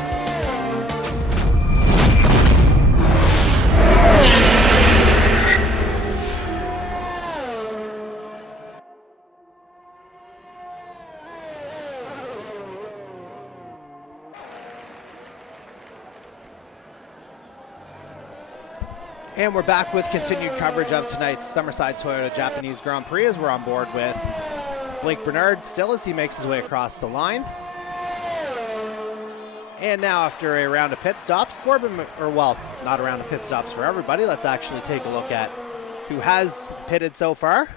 And we're back with continued coverage of tonight's Summerside Toyota Japanese Grand Prix, as we're on board with Blake Bernard still as he makes his way across the line. And now after a round of pit stops, Corbin, or well, not a round of pit stops for everybody. Let's actually take a look at who has pitted so far.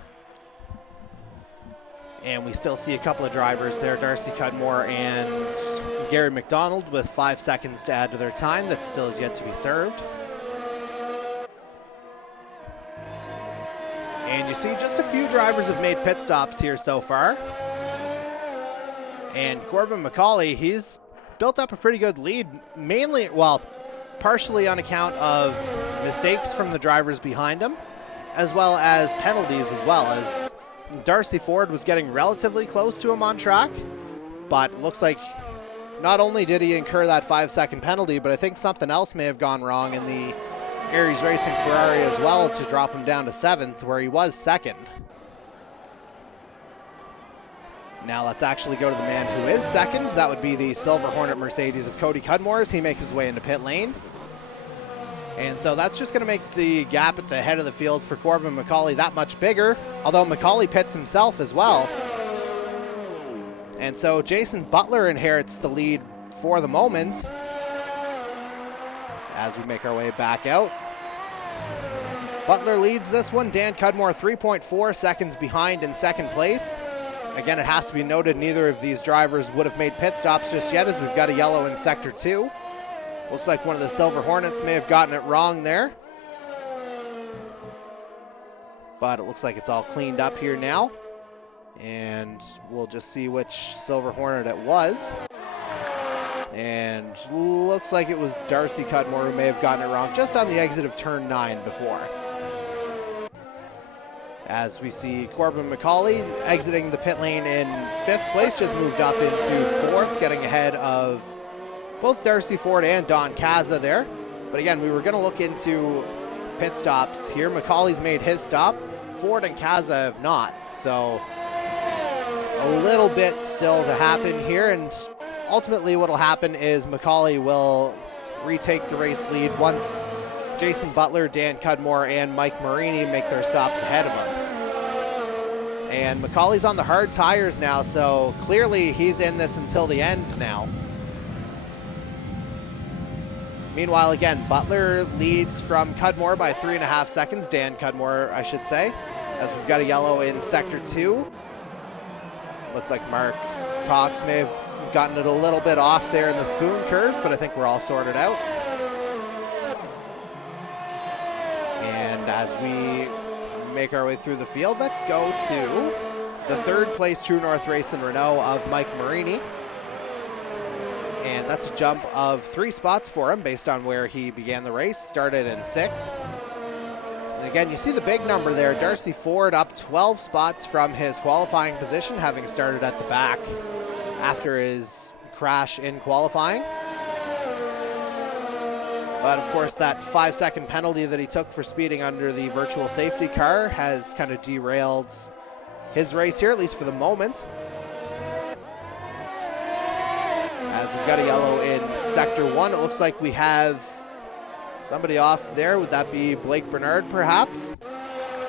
And we still see a couple of drivers there, Darcy Cudmore and Gary McDonald, with 5 seconds to add to their time that still is yet to be served. And you see just a few drivers have made pit stops here so far. And Corbin McCauley, he's built up a pretty good lead, mainly, well, partially on account of mistakes from the drivers behind him, as well as penalties as well, as Darcy Ford was getting relatively close to him on track, but looks like not only did he incur that 5-second penalty, but I think something else may have gone wrong in the Aries Racing Ferrari as well to drop him down to 7th, where he was 2nd. Now let's actually go to the man who is second. That would be the Silver Hornet Mercedes of Cody Cudmore as he makes his way into pit lane. And so that's just going to make the gap at the head of the field for Corbin McCauley that much bigger, although McCauley pits himself as well. And so Jason Butler inherits the lead for the moment as we make our way back out. Butler leads this one. Dan Cudmore 3.4 seconds behind in second place. Again, it has to be noted neither of these drivers would have made pit stops just yet as we've got a yellow in sector 2. Looks like one of the Silver Hornets may have gotten it wrong there. But it looks like it's all cleaned up here now. And we'll just see which Silver Hornet it was. And looks like it was Darcy Cudmore who may have gotten it wrong just on the exit of turn 9 before. As we see Corbin McCauley exiting the pit lane in 5th place, just moved up into 4th, getting ahead of both Darcy Ford and Don Caza there. But again, we were going to look into pit stops here. McCauley's made his stop. Ford and Caza have not. So a little bit still to happen here. And ultimately what will happen is McCauley will retake the race lead once Jason Butler, Dan Cudmore, and Mike Marini make their stops ahead of him. And McCauley's on the hard tires now, so clearly he's in this until the end now. Meanwhile, again, Butler leads from Cudmore by 3.5 seconds. Dan Cudmore, I should say, as we've got a yellow in sector 2. Looked like Mark Cox may have gotten it a little bit off there in the spoon curve, but I think we're all sorted out. And as we make our way through the field, let's go to the 3rd place True North Racing Renault of Mike Marini. And that's a jump of 3 spots for him based on where he began the race. Started in 6th. And again, you see the big number there. Darcy Ford up 12 spots from his qualifying position, having started at the back after his crash in qualifying. But of course, that 5-second penalty that he took for speeding under the virtual safety car has kind of derailed his race here, at least for the moment. As we've got a yellow in sector 1, it looks like we have somebody off there. Would that be Blake Bernard, perhaps?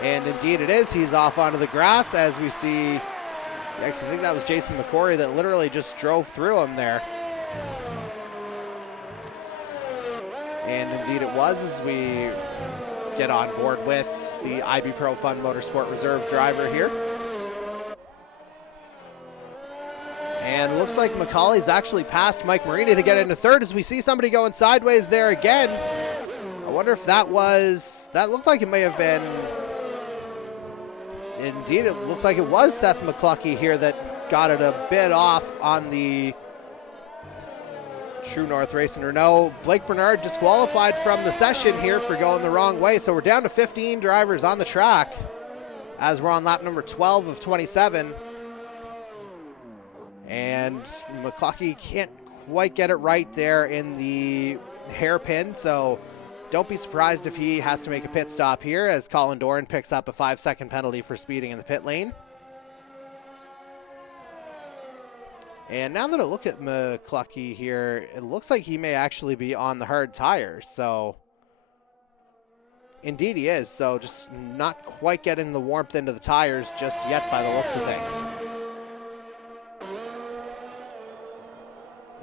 And indeed it is. He's off onto the grass as we see. Actually, I think that was Jason McCory that literally just drove through him there. And indeed it was, as we get on board with the IB Pro Fun Motorsport Reserve driver here. And it looks like McCauley's actually passed Mike Marini to get into 3rd as we see somebody going sideways there again. I wonder if that looked like it may have been, indeed it looked like it was Seth McCluckey here that got it a bit off on the True North Racing Renault. Blake Bernard disqualified from the session here for going the wrong way. So we're down to 15 drivers on the track as we're on lap number 12 of 27. And McCluckey can't quite get it right there in the hairpin. So don't be surprised if he has to make a pit stop here as Colin Doran picks up a 5-second penalty for speeding in the pit lane. And now that I look at McCluckey here, it looks like he may actually be on the hard tires. So indeed he is. So just not quite getting the warmth into the tires just yet by the looks of things.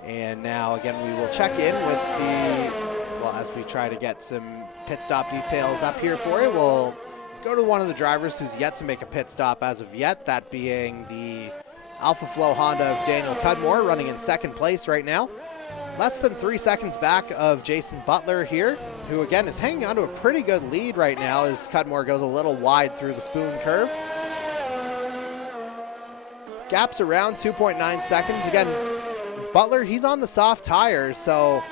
And now again, we will check in with well, as we try to get some pit stop details up here for you, we'll go to one of the drivers who's yet to make a pit stop as of yet, that being the Alpha Flow Honda of Daniel Cudmore, running in 2nd place right now. Less than 3 seconds back of Jason Butler here, who again is hanging on to a pretty good lead right now as Cudmore goes a little wide through the spoon curve. Gap's around 2.9 seconds. Again, Butler, he's on the soft tires, so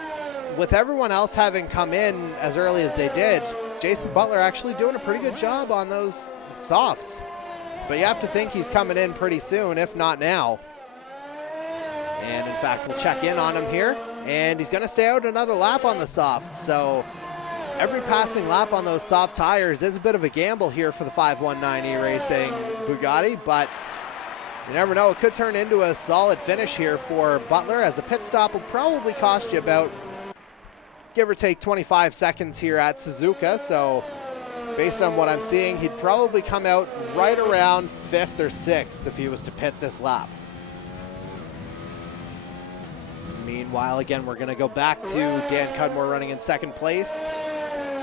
with everyone else having come in as early as they did, Jason Butler actually doing a pretty good job on those softs. But you have to think he's coming in pretty soon, if not now. And in fact, we'll check in on him here. And he's going to stay out another lap on the soft. So every passing lap on those soft tires is a bit of a gamble here for the 519E Racing Bugatti. But You never know, it could turn into a solid finish here for Butler, as a pit stop will probably cost you about, give or take, 25 seconds here at Suzuka. So based on what I'm seeing, he'd probably come out right around 5th or 6th if he was to pit this lap. Meanwhile, again, we're going to go back to Dan Cudmore running in 2nd place.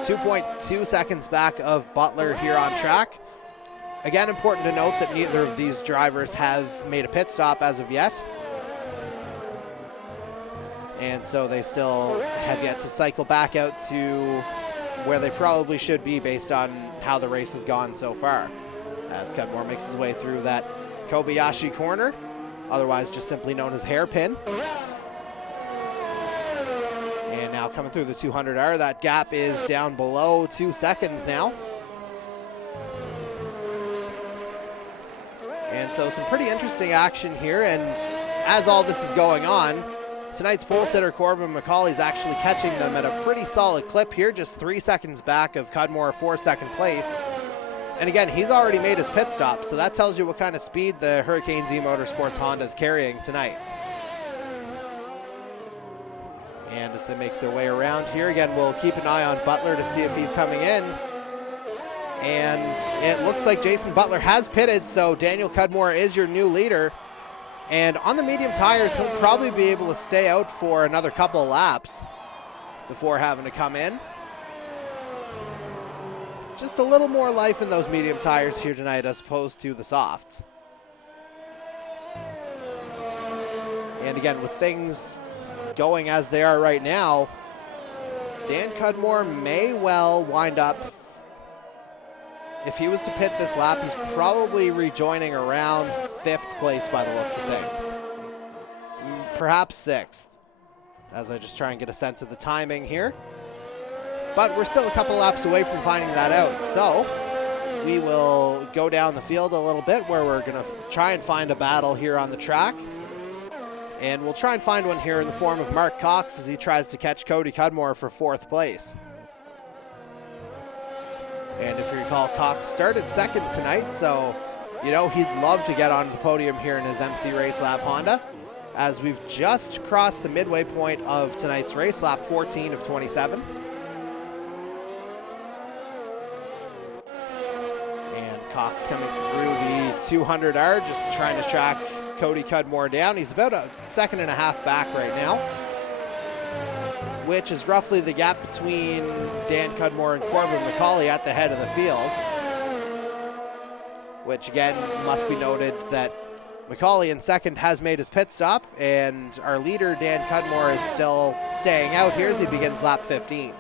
2.2 seconds back of Butler here on track. Again, important to note that neither of these drivers have made a pit stop as of yet. And so they still have yet to cycle back out to where they probably should be based on how the race has gone so far. As Cudmore makes his way through that Kobayashi corner, otherwise just simply known as hairpin. And now coming through the 200R, that gap is down below 2 seconds now. And so some pretty interesting action here, and as all this is going on, tonight's pole sitter Corbin McCauley is actually catching them at a pretty solid clip here, just 3 seconds back of Cudmore for 2nd place. And again, he's already made his pit stop, so that tells you what kind of speed the Hurricanes E-Motorsports Honda is carrying tonight. And as they make their way around here, again, we'll keep an eye on Butler to see if he's coming in. And it looks like Jason Butler has pitted, so Daniel Cudmore is your new leader. And on the medium tires, he'll probably be able to stay out for another couple of laps before having to come in. Just a little more life in those medium tires here tonight as opposed to the softs. And again, with things going as they are right now, Dan Cudmore may well wind up, if he was to pit this lap, he's probably rejoining around 5th place by the looks of things. Perhaps 6th, as I just try and get a sense of the timing here. But we're still a couple laps away from finding that out. So we will go down the field a little bit where we're going to try and find a battle here on the track. And we'll try and find one here in the form of Mark Cox as he tries to catch Cody Cudmore for 4th place. And if you recall, Cox started 2nd tonight, so you know he'd love to get onto the podium here in his MC Race Lab Honda, as we've just crossed the midway point of tonight's race, lap 14 of 27. And Cox coming through the 200R, just trying to track Cody Cudmore down. He's about a 2.5 seconds back right now, which is roughly the gap between Dan Cudmore and Corbin McCauley at the head of the field. Which again, must be noted that McCauley in 2nd has made his pit stop, and our leader, Dan Cudmore, is still staying out here as he begins lap 15.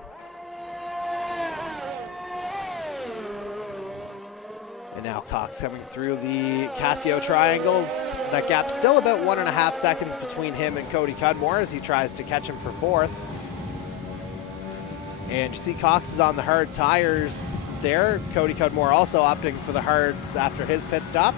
And now Cox coming through the Casio triangle. That gap's still about 1.5 seconds between him and Cody Cudmore as he tries to catch him for 4th. And you see Cox is on the hard tires there. Cody Cudmore also opting for the hards after his pit stop.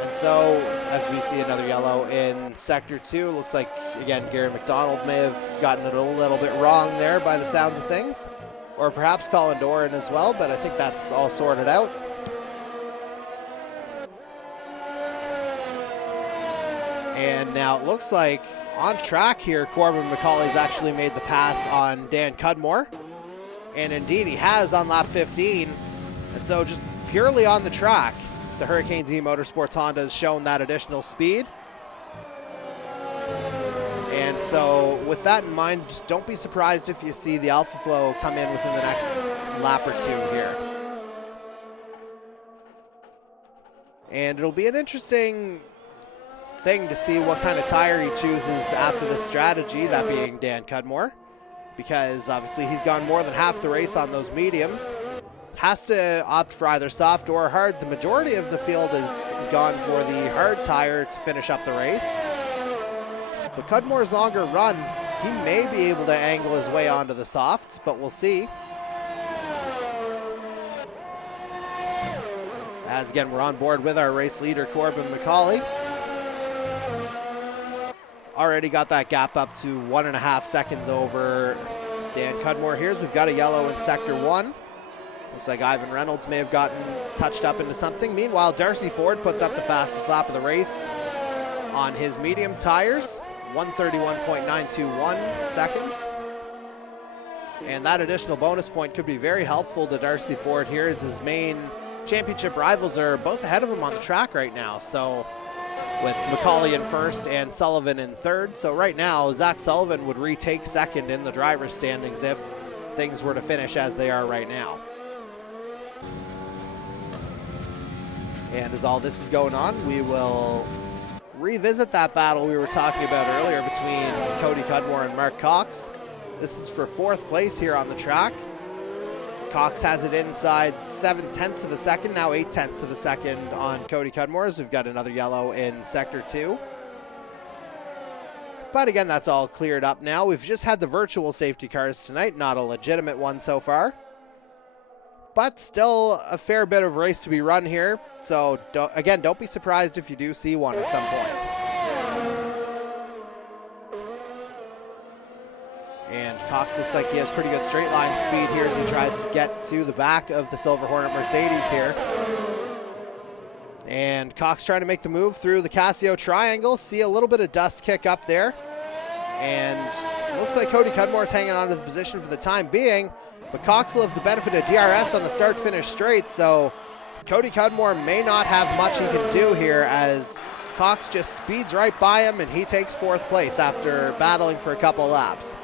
And so, as we see another yellow in Sector 2, looks like, again, Gary McDonald may have gotten it a little bit wrong there by the sounds of things. Or perhaps Colin Doran as well, but I think that's all sorted out. And now it looks like on track here, Corbin McCauley's actually made the pass on Dan Cudmore. And indeed he has on lap 15. And so just purely on the track, the Hurricanes E-Motorsports Honda has shown that additional speed. And so with that in mind, just don't be surprised if you see the Alpha Flow come in within the next lap or two here. And it'll be an interesting thing to see what kind of tire he chooses after this strategy, that being Dan Cudmore, because obviously he's gone more than half the race on those mediums. Has to opt for either soft or hard. The majority of the field has gone for the hard tire to finish up the race. But Cudmore's longer run, he may be able to angle his way onto the softs, but we'll see. As again, we're on board with our race leader, Corbin McCauley. Already got that gap up to 1.5 seconds over Dan Cudmore here, as we've got a yellow in Sector 1. Looks like Ivan Reynolds may have gotten touched up into something. Meanwhile, Darcy Ford puts up the fastest lap of the race on his medium tires, 131.921 seconds. And that additional bonus point could be very helpful to Darcy Ford here, as his main championship rivals are both ahead of him on the track right now. So with McCauley in first and Sullivan in third. So right now, Zach Sullivan would retake second in the driver's standings if things were to finish as they are right now. And as all this is going on, we will revisit that battle we were talking about earlier between Cody Cudmore and Mark Cox. This is for fourth place here on the track. Cox has it inside 7/10 of a second, now 8/10 of a second on Cody Cudmore's. We've got another yellow in sector 2. But again, that's all cleared up now. We've just had the virtual safety cars tonight, not a legitimate one so far. But still a fair bit of race to be run here. So don't be surprised if you do see one at some point. And Cox looks like he has pretty good straight line speed here as he tries to get to the back of the Silver Hornet Mercedes here. And Cox trying to make the move through the Casio triangle. See a little bit of dust kick up there. And looks like Cody Cudmore's hanging on to the position for the time being. But Cox will have the benefit of DRS on the start-finish straight. So Cody Cudmore may not have much he can do here, as Cox just speeds right by him and he takes fourth place after battling for a couple laps.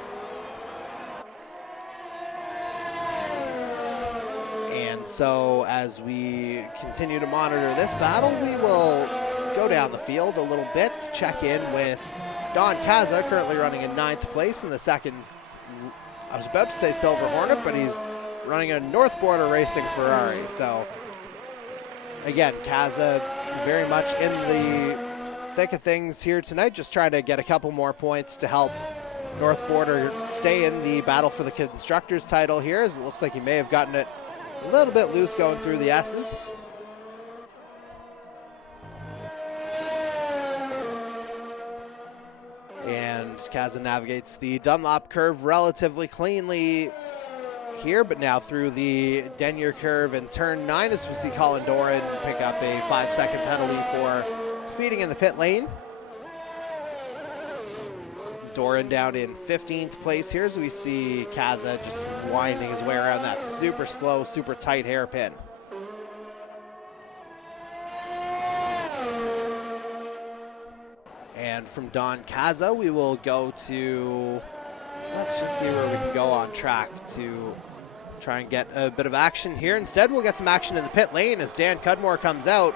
And so as we continue to monitor this battle, we will go down the field a little bit, check in with Don Kaza, currently running in 9th place in the second, I was about to say Silver Hornet, but he's running a North Border Racing Ferrari. So again, Kaza very much in the thick of things here tonight, just trying to get a couple more points to help North Border stay in the battle for the Constructors title here, as it looks like he may have gotten it a little bit loose going through the S's. And Kaza navigates the Dunlop curve relatively cleanly here, but now through the Denyer curve in turn 9 as we see Colin Doran pick up a 5-second penalty for speeding in the pit lane. Doran down in 15th place here as we see Kaza just winding his way around that super slow, super tight hairpin. And from Don Kaza, we will go to, let's just see where we can go on track to try and get a bit of action here. Instead, we'll get some action in the pit lane as Dan Cudmore comes out.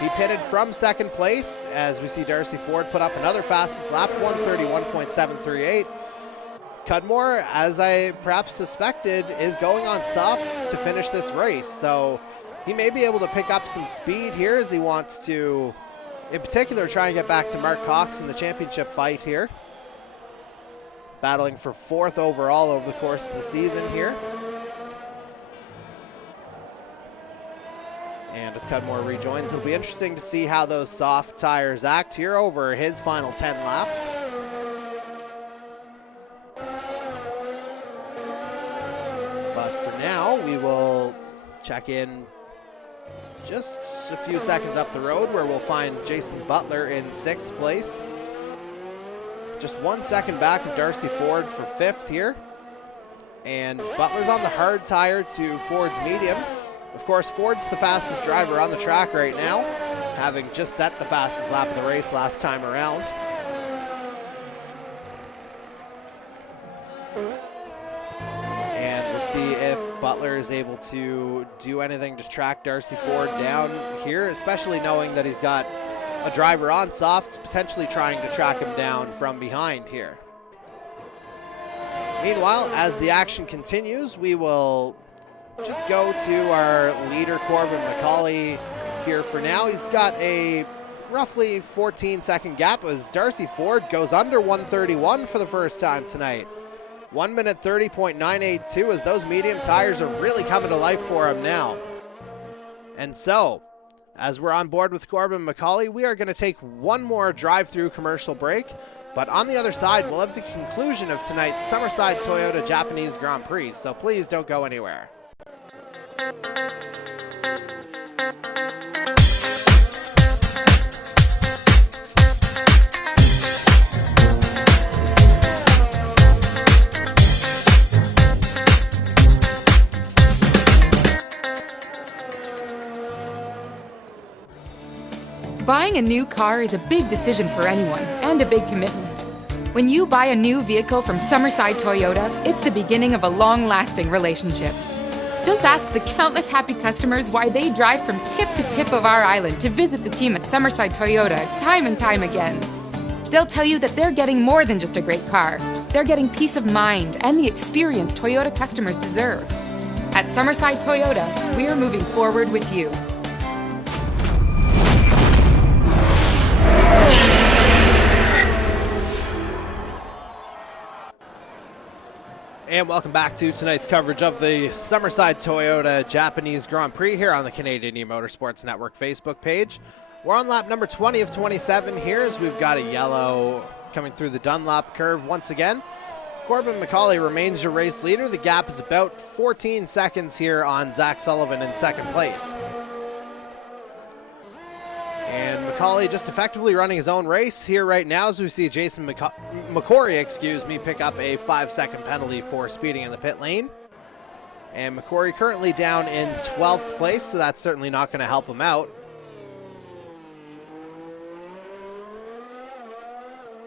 He pitted from second place as we see Darcy Ford put up another fastest lap, 131.738. Cudmore, as I perhaps suspected, is going on softs to finish this race. So he may be able to pick up some speed here as he wants to, in particular, try and get back to Mark Cox in the championship fight here. Battling for 4th overall over the course of the season here. And as Cudmore rejoins, it'll be interesting to see how those soft tires act here over his final 10 laps. But for now, we will check in just a few seconds up the road where we'll find Jason Butler in 6th place. Just 1 second back of Darcy Ford for 5th here. And Butler's on the hard tire to Ford's medium. Of course, Ford's the fastest driver on the track right now, having just set the fastest lap of the race last time around. And we'll see if Butler is able to do anything to track Darcy Ford down here, especially knowing that he's got a driver on softs, potentially trying to track him down from behind here. Meanwhile, as the action continues, we will just go to our leader, Corbin McCauley, here for now. He's got a roughly 14-second gap as Darcy Ford goes under 131 for the first time tonight. 1 minute 30.982 as those medium tires are really coming to life for him now. And so, as we're on board with Corbin McCauley, we are going to take one more drive-through commercial break. But on the other side, we'll have the conclusion of tonight's Summerside Toyota Japanese Grand Prix. So please don't go anywhere. Buying a new car is a big decision for anyone and a big commitment. When you buy a new vehicle from Summerside Toyota, it's the beginning of a long-lasting relationship. Just ask the countless happy customers why they drive from tip to tip of our island to visit the team at Summerside Toyota time and time again. They'll tell you that they're getting more than just a great car. They're getting peace of mind and the experience Toyota customers deserve. At Summerside Toyota, we're moving forward with you. And welcome back to tonight's coverage of the Summerside Toyota Japanese Grand Prix here on the Canadian E-Motorsports Network Facebook page. We're on lap number 20 of 27 here as we've got a yellow coming through the Dunlop curve once again. Corbin McCauley remains your race leader. The gap is about 14 seconds here on Zach Sullivan in second place. And McCauley just effectively running his own race here right now as we see Jason McCory, pick up a 5-second penalty for speeding in the pit lane. And McCory currently down in 12th place, so that's certainly not going to help him out.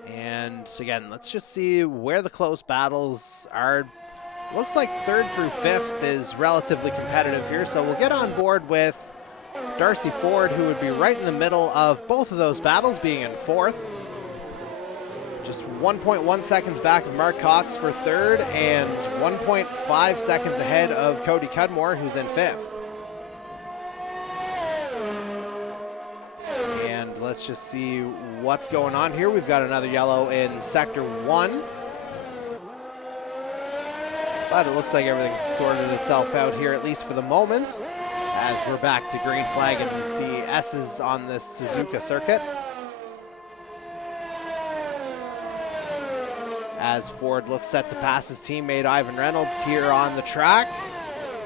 And again, let's just see where the close battles are. Looks like 3rd through 5th is relatively competitive here, so we'll get on board with Darcy Ford, who would be right in the middle of both of those battles, being in 4th. Just 1.1 seconds back of Mark Cox for 3rd and 1.5 seconds ahead of Cody Cudmore, who's in 5th. And let's just see what's going on here. We've got another yellow in Sector 1. But it looks like everything's sorted itself out here, at least for the moment, as we're back to green flag and the S's on this Suzuka circuit. As Ford looks set to pass his teammate Ivan Reynolds here on the track.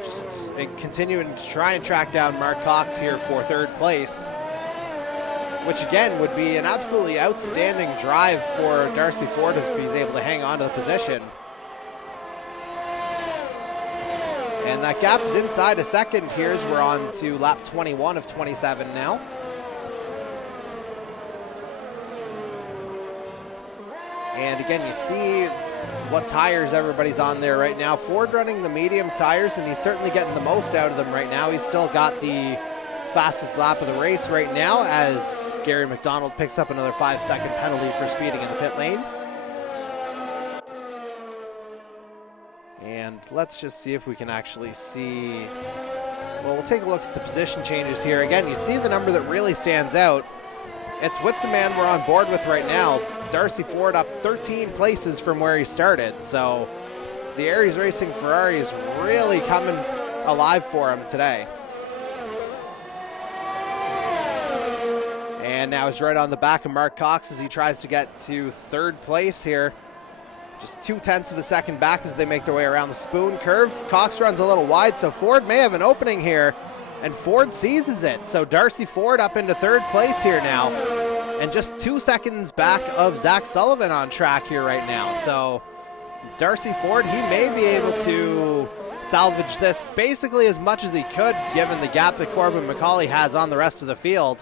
Just continuing to try and track down Mark Cox here for 3rd place, which again would be an absolutely outstanding drive for Darcy Ford if he's able to hang on to the position. And that gap is inside a second here as we're on to lap 21 of 27 now. And again, you see what tires everybody's on there right now. Ford running the medium tires, and he's certainly getting the most out of them right now. He's still got the fastest lap of the race right now as Gary McDonald picks up another 5-second penalty for speeding in the pit lane. And let's just see if we can actually see. Well, we'll take a look at the position changes here. Again, you see the number that really stands out. It's with the man we're on board with right now. Darcy Ford up 13 places from where he started. So the Aries Racing Ferrari is really coming alive for him today. And now he's right on the back of Mark Cox as he tries to get to 3rd place here. Just 0.2 of a second back as they make their way around the spoon curve. Cox runs a little wide, so Ford may have an opening here, and Ford seizes it. So Darcy Ford up into 3rd place here now, and just 2 seconds back of Zach Sullivan on track here right now. So Darcy Ford, he may be able to salvage this basically as much as he could, given the gap that Corbin McCauley has on the rest of the field.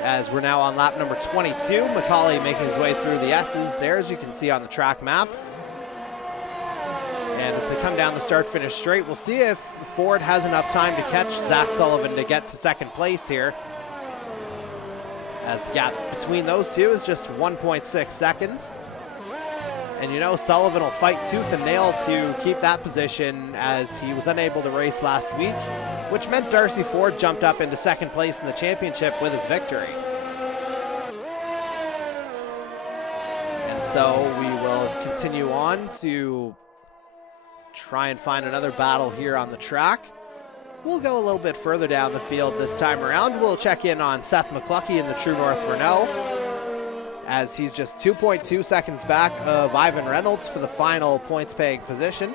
As we're now on lap number 22, McCauley making his way through the S's there, as you can see on the track map. And as they come down the start-finish straight, we'll see if Ford has enough time to catch Zach Sullivan to get to 2nd place here, as the gap between those two is just 1.6 seconds. And you know Sullivan will fight tooth and nail to keep that position, as he was unable to race last week, which meant Darcy Ford jumped up into 2nd place in the championship with his victory. And so we will continue on to try and find another battle here on the track. We'll go a little bit further down the field this time around. We'll check in on Seth McCluskey in the True North Renault, as he's just 2.2 seconds back of Ivan Reynolds for the final points-paying position.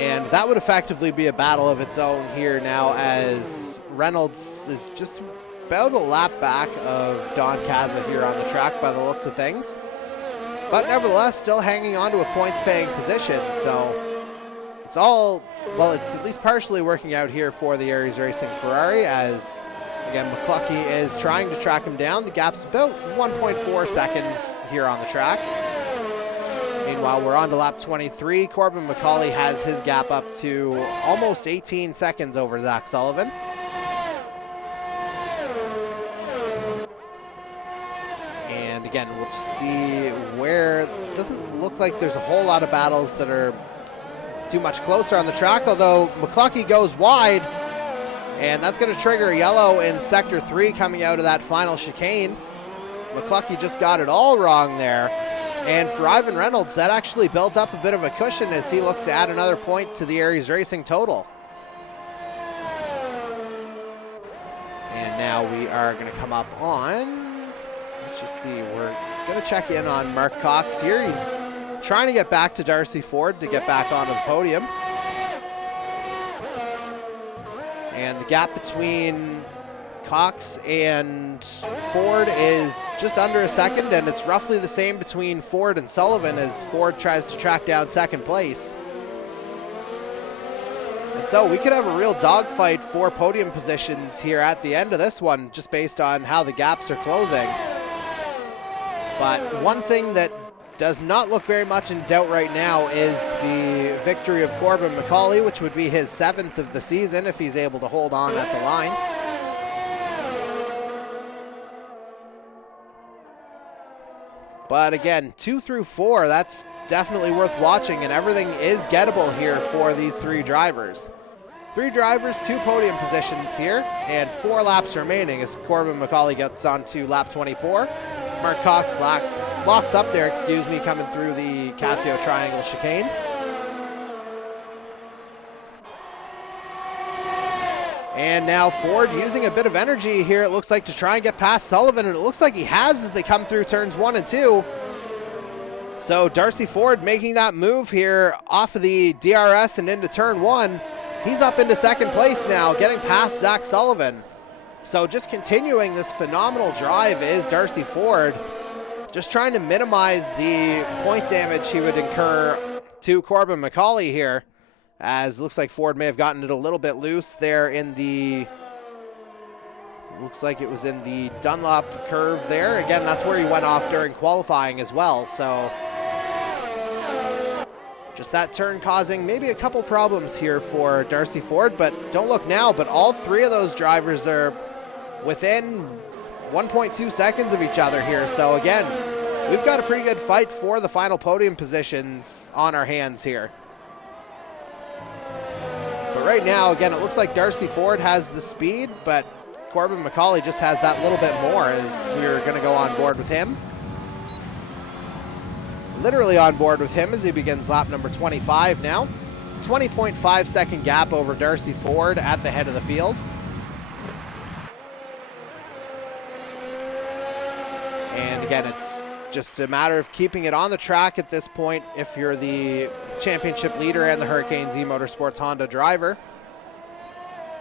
And that would effectively be a battle of its own here now, as Reynolds is just about a lap back of Don Kaza here on the track by the looks of things. But nevertheless, still hanging on to a points-paying position. So it's all, well, it's at least partially working out here for the Aries Racing Ferrari, as, again, McCluskey is trying to track him down. The gap's about 1.4 seconds here on the track. Meanwhile, we're on to lap 23. Corbin McCauley has his gap up to almost 18 seconds over Zach Sullivan. And again, we'll just see where, it doesn't look like there's a whole lot of battles that are too much closer on the track, although McCluskey goes wide, and that's going to trigger a yellow in Sector 3 coming out of that final chicane. McCluskey just got it all wrong there. And for Ivan Reynolds, that actually builds up a bit of a cushion as he looks to add another point to the Aries Racing total. And now we are going to come up on, let's just see, we're going to check in on Mark Cox here. He's trying to get back to Darcy Ford to get back onto the podium. And the gap between Cox and Ford is just under a second, and it's roughly the same between Ford and Sullivan as Ford tries to track down second place. And so we could have a real dogfight for podium positions here at the end of this one, just based on how the gaps are closing. But one thing that does not look very much in doubt right now is the victory of Corbin McCauley, which would be his 7th of the season if he's able to hold on at the line. But again, 2 through 4, that's definitely worth watching, and everything is gettable here for these 3 drivers. 3 drivers, 2 podium positions here, and 4 laps remaining as Corbin McCauley gets on to lap 24. Mark Cox locks up there, coming through the Casio Triangle chicane. And now Ford using a bit of energy here, it looks like, to try and get past Sullivan, and it looks like he has as they come through turns 1 and 2. So Darcy Ford making that move here off of the DRS and into turn 1. He's up into second place now, getting past Zach Sullivan. So just continuing this phenomenal drive is Darcy Ford, just trying to minimize the point damage he would incur to Corbin McCauley here, as looks like Ford may have gotten it a little bit loose there in the, looks like it was in the Dunlop curve there. Again, that's where he went off during qualifying as well. So just that turn causing maybe a couple problems here for Darcy Ford, but don't look now, but all 3 of those drivers are within 1.2 seconds of each other here. So again, we've got a pretty good fight for the final podium positions on our hands here. But right now, again, it looks like Darcy Ford has the speed, but Corbin McCauley just has that little bit more, as we're going to go on board with him. Literally on board with him as he begins lap number 25 now. 20.5 second gap over Darcy Ford at the head of the field. And again, it's just a matter of keeping it on the track at this point if you're the championship leader and the Hurricanes E-Motorsports Honda driver,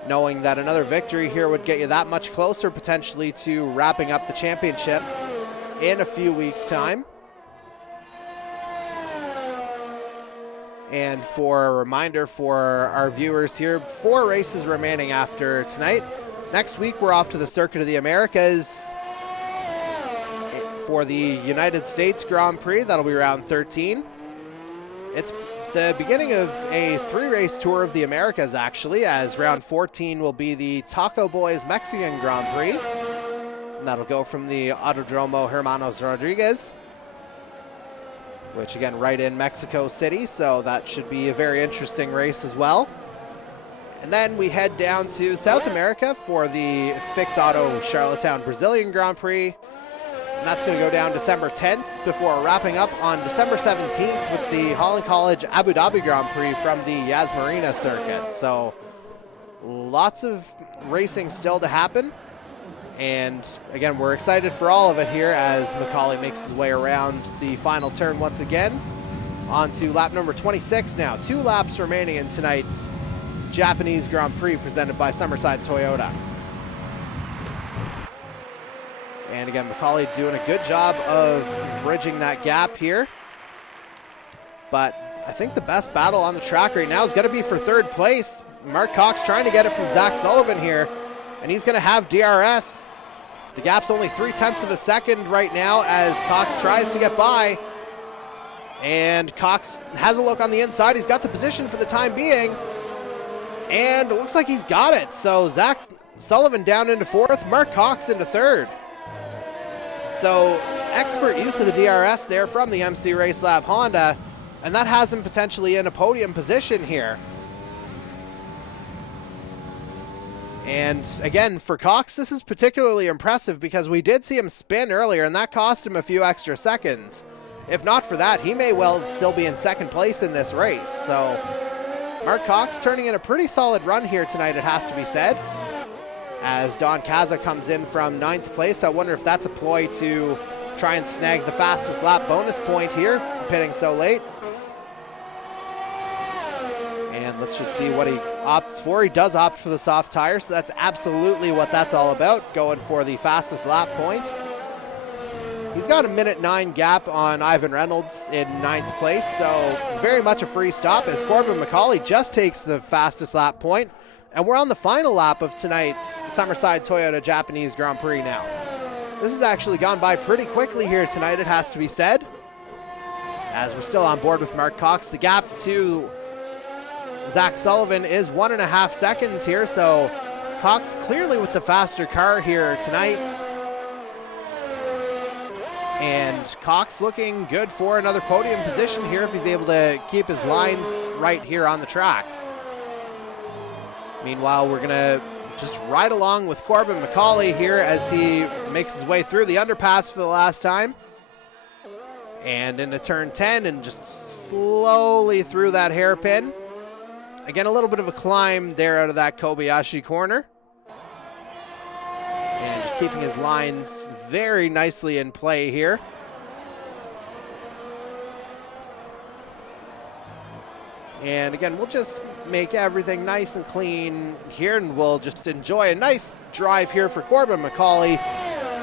knowing that another victory here would get you that much closer potentially to wrapping up the championship in a few weeks' time. And for a reminder for our viewers here, 4 races remaining after tonight. Next week, we're off to the Circuit of the Americas for the United States Grand Prix. That'll be round 13. It's the beginning of a 3-race tour of the Americas, actually, as round 14 will be the Taco Boys Mexican Grand Prix. And that'll go from the Autodromo Hermanos Rodriguez, which again, right in Mexico City, so that should be a very interesting race as well. And then we head down to South America for the Fix Auto Charlottetown Brazilian Grand Prix. And that's going to go down December 10th before wrapping up on December 17th with the Holland College Abu Dhabi Grand Prix from the Yas Marina circuit. So lots of racing still to happen. And again, we're excited for all of it here as McCauley makes his way around the final turn once again. On to lap number 26 now. 2 laps remaining in tonight's Japanese Grand Prix presented by Summerside Toyota. And again, McCauley doing a good job of bridging that gap here. But I think the best battle on the track right now is going to be for third place. Mark Cox trying to get it from Zach Sullivan here, and he's going to have DRS. The gap's only 0.3 of a second right now as Cox tries to get by. And Cox has a look on the inside. He's got the position for the time being. And it looks like he's got it. So Zach Sullivan down into 4th, Mark Cox into 3rd. So expert use of the DRS there from the MC Race Lab Honda, and that has him potentially in a podium position here. And again, for Cox, this is particularly impressive because we did see him spin earlier, and that cost him a few extra seconds. If not for that, he may well still be in 2nd place in this race. So Mark Cox turning in a pretty solid run here tonight, it has to be said. As Don Kaza comes in from 9th place. I wonder if that's a ploy to try and snag the fastest lap bonus point here, pitting so late. And let's just see what he opts for. He does opt for the soft tire, so that's absolutely what that's all about, going for the fastest lap point. He's got a 1:09 gap on Ivan Reynolds in 9th place, so very much a free stop as Corbin McCauley just takes the fastest lap point. And we're on the final lap of tonight's Summerside Toyota Japanese Grand Prix now. This has actually gone by pretty quickly here tonight, it has to be said. As we're still on board with Mark Cox, the gap to Zach Sullivan is 1.5 seconds here, so Cox clearly with the faster car here tonight. And Cox looking good for another podium position here if he's able to keep his lines right here on the track. Meanwhile, we're going to just ride along with Corbin McCauley here as he makes his way through the underpass for the last time. And into turn 10 and just slowly through that hairpin. Again, a little bit of a climb there out of that Kobayashi corner. And just keeping his lines very nicely in play here. And again, we'll just make everything nice and clean here, and we'll just enjoy a nice drive here for Corbin McCauley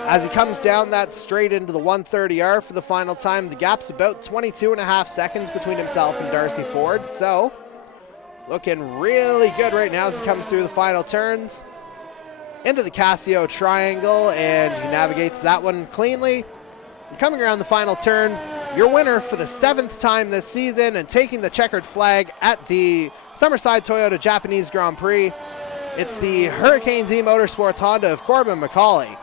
as he comes down that straight into the 130R for the final time. The gap's about 22.5 seconds between himself and Darcy Ford, so looking really good right now as he comes through the final turns into the Casio triangle, and he navigates that one cleanly. And coming around the final turn, your winner for the 7th time this season and taking the checkered flag at the Summerside Toyota Japanese Grand Prix, it's the Hurricanes E-Motorsports Honda of Corbin McCauley.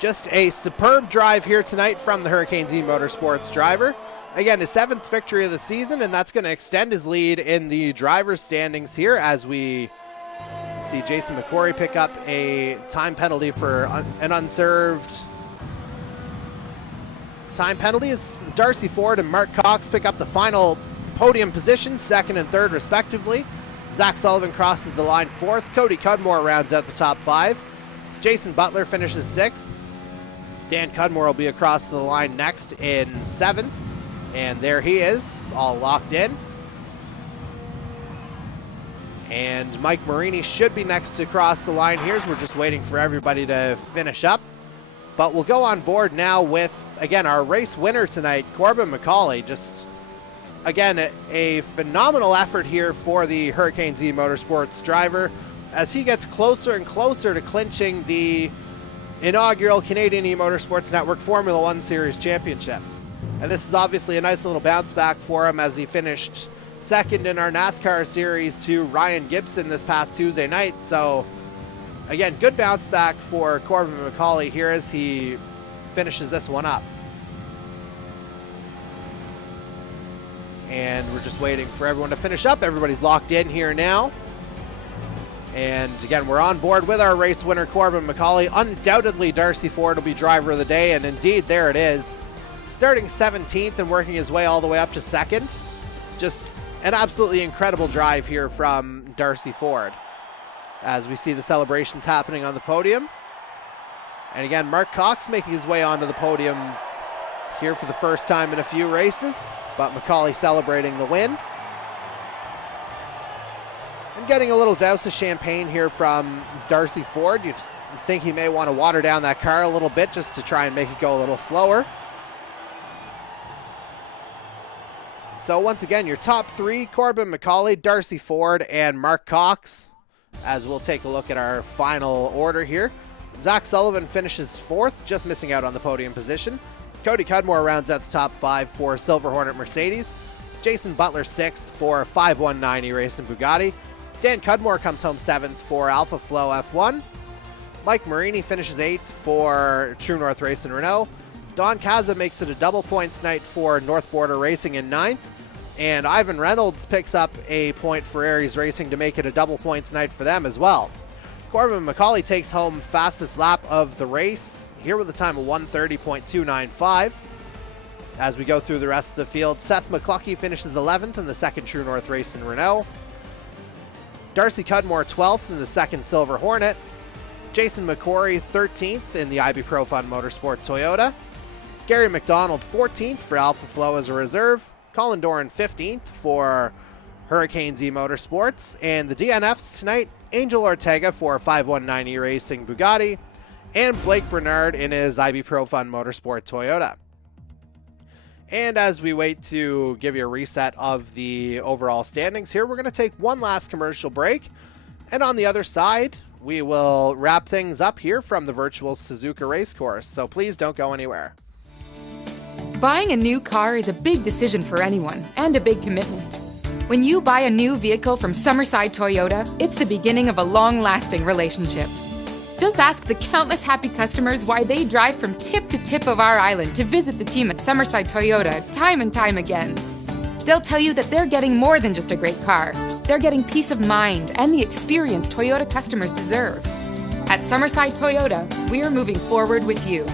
Just a superb drive here tonight from the Hurricanes E-Motorsports driver. Again, his 7th victory of the season, and that's going to extend his lead in the driver's standings here as we see Jason McCory pick up a time penalty for an unserved time penalty as Darcy Ford and Mark Cox pick up the final podium positions, 2nd and 3rd respectively. Zach Sullivan crosses the line 4th. Cody Cudmore rounds out the top 5. Jason Butler finishes 6th. Dan Cudmore will be across the line next in 7th. And there he is, all locked in. And Mike Marini should be next to cross the line here as we're just waiting for everybody to finish up. But we'll go on board now with, again, our race winner tonight, Corbin McCauley. Just, again, a phenomenal effort here for the Hurricanes E-Motorsports driver as he gets closer and closer to clinching the inaugural Canadian E-Motorsports Network Formula One Series Championship. And this is obviously a nice little bounce back for him as he finished 2nd in our NASCAR series to Ryan Gibson this past Tuesday night. So, again, good bounce back for Corbin McCauley here as he finishes this one up. And we're just waiting for everyone to finish up. Everybody's locked in here now. And again, we're on board with our race winner, Corbin McCauley. Undoubtedly, Darcy Ford will be driver of the day, and indeed, there it is. Starting 17th and working his way all the way up to 2nd. Just an absolutely incredible drive here from Darcy Ford as we see the celebrations happening on the podium. And again, Mark Cox making his way onto the podium here for the first time in a few races, but McCauley celebrating the win. And getting a little douse of champagne here from Darcy Ford. You'd think he may want to water down that car a little bit just to try and make it go a little slower. So once again, your top three, Corbin McCauley, Darcy Ford, and Mark Cox. As we'll take a look at our final order here. Zach Sullivan finishes fourth, just missing out on the podium position. Cody Cudmore rounds out the top five for Silver Hornet Mercedes. Jason Butler sixth for 5190 Racing Bugatti. Dan Cudmore comes home seventh for Alpha Flow F1. Mike Marini finishes eighth for True North Racing Renault. Don Caza makes it a double points night for North Border Racing in ninth. And Ivan Reynolds picks up a point for Aries Racing to make it a double points night for them as well. Corbin McCauley takes home fastest lap of the race, here with a time of 1:30.295. As we go through the rest of the field, Seth McCluskey finishes 11th in the second True North Racing Renault. Darcy Cudmore 12th in the second Silver Hornet. Jason McCory 13th in the IB Pro Fun Motorsport Toyota. Gary McDonald 14th for Alpha Flow as a reserve. Colin Doran 15th for Hurricanes E-Motorsports. And the DNFs tonight, Angel Ortega for 5190 Racing Bugatti. And Blake Bernard in his IB Pro Fun Motorsport Toyota. And as we wait to give you a reset of the overall standings here, we're going to take one last commercial break. And on the other side, we will wrap things up here from the virtual Suzuka Racecourse. So please don't go anywhere. Buying a new car is a big decision for anyone and a big commitment. When you buy a new vehicle from Summerside Toyota, it's the beginning of a long-lasting relationship. Just ask the countless happy customers why they drive from tip to tip of our island to visit the team at Summerside Toyota time and time again. They'll tell you that they're getting more than just a great car. They're getting peace of mind and the experience Toyota customers deserve. At Summerside Toyota, we're moving forward with you.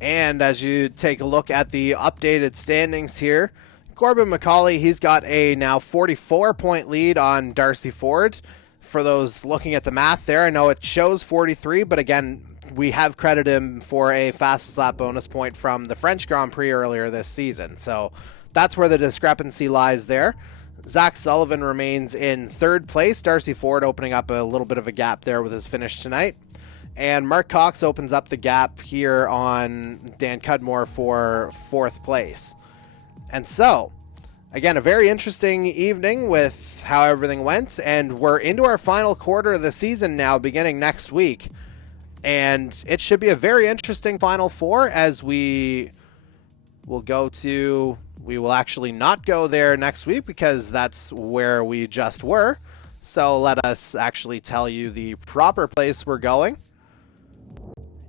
And as you take a look at the updated standings here, Corbin McCauley, he's got a now 44-point lead on Darcy Ford. For those looking at the math there, I know it shows 43, but again, we have credited him for a fastest lap bonus point from the French Grand Prix earlier this season. So that's where the discrepancy lies there. Zach Sullivan remains in third place. Darcy Ford opening up a little bit of a gap there with his finish tonight. And Mark Cox opens up the gap here on Dan Cudmore for fourth place. And so, again, a very interesting evening with how everything went. And we're into our final quarter of the season now, beginning next week. And it should be a very interesting Final Four as we will we will actually not go there next week because that's where we just were. So let us actually tell you the proper place we're going.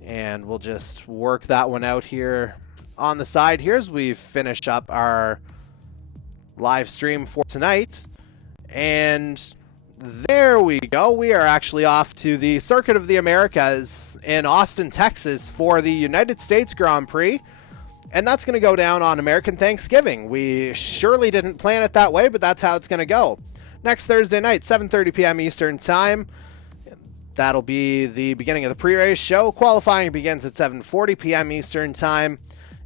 And we'll just work that one out here on the side here as we finish up our live stream for tonight. And there we go. We are actually off to the Circuit of the Americas in Austin, Texas for the United States Grand Prix. And that's going to go down on American Thanksgiving. We surely didn't plan it that way, but that's how it's going to go. Next Thursday night, 7:30 p.m. Eastern Time. That'll be the beginning of the pre-race show. Qualifying begins at 7:40 p.m. Eastern Time,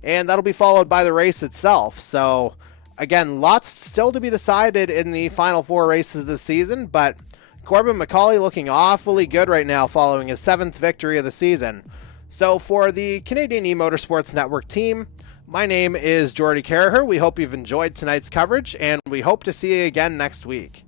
and that'll be followed by the race itself. So, again, lots still to be decided in the final four races of the season, but Corbin McCauley looking awfully good right now following his 7th victory of the season. So, for the Canadian E-Motorsports Network team, my name is Jordy Carraher. We hope you've enjoyed tonight's coverage, and we hope to see you again next week.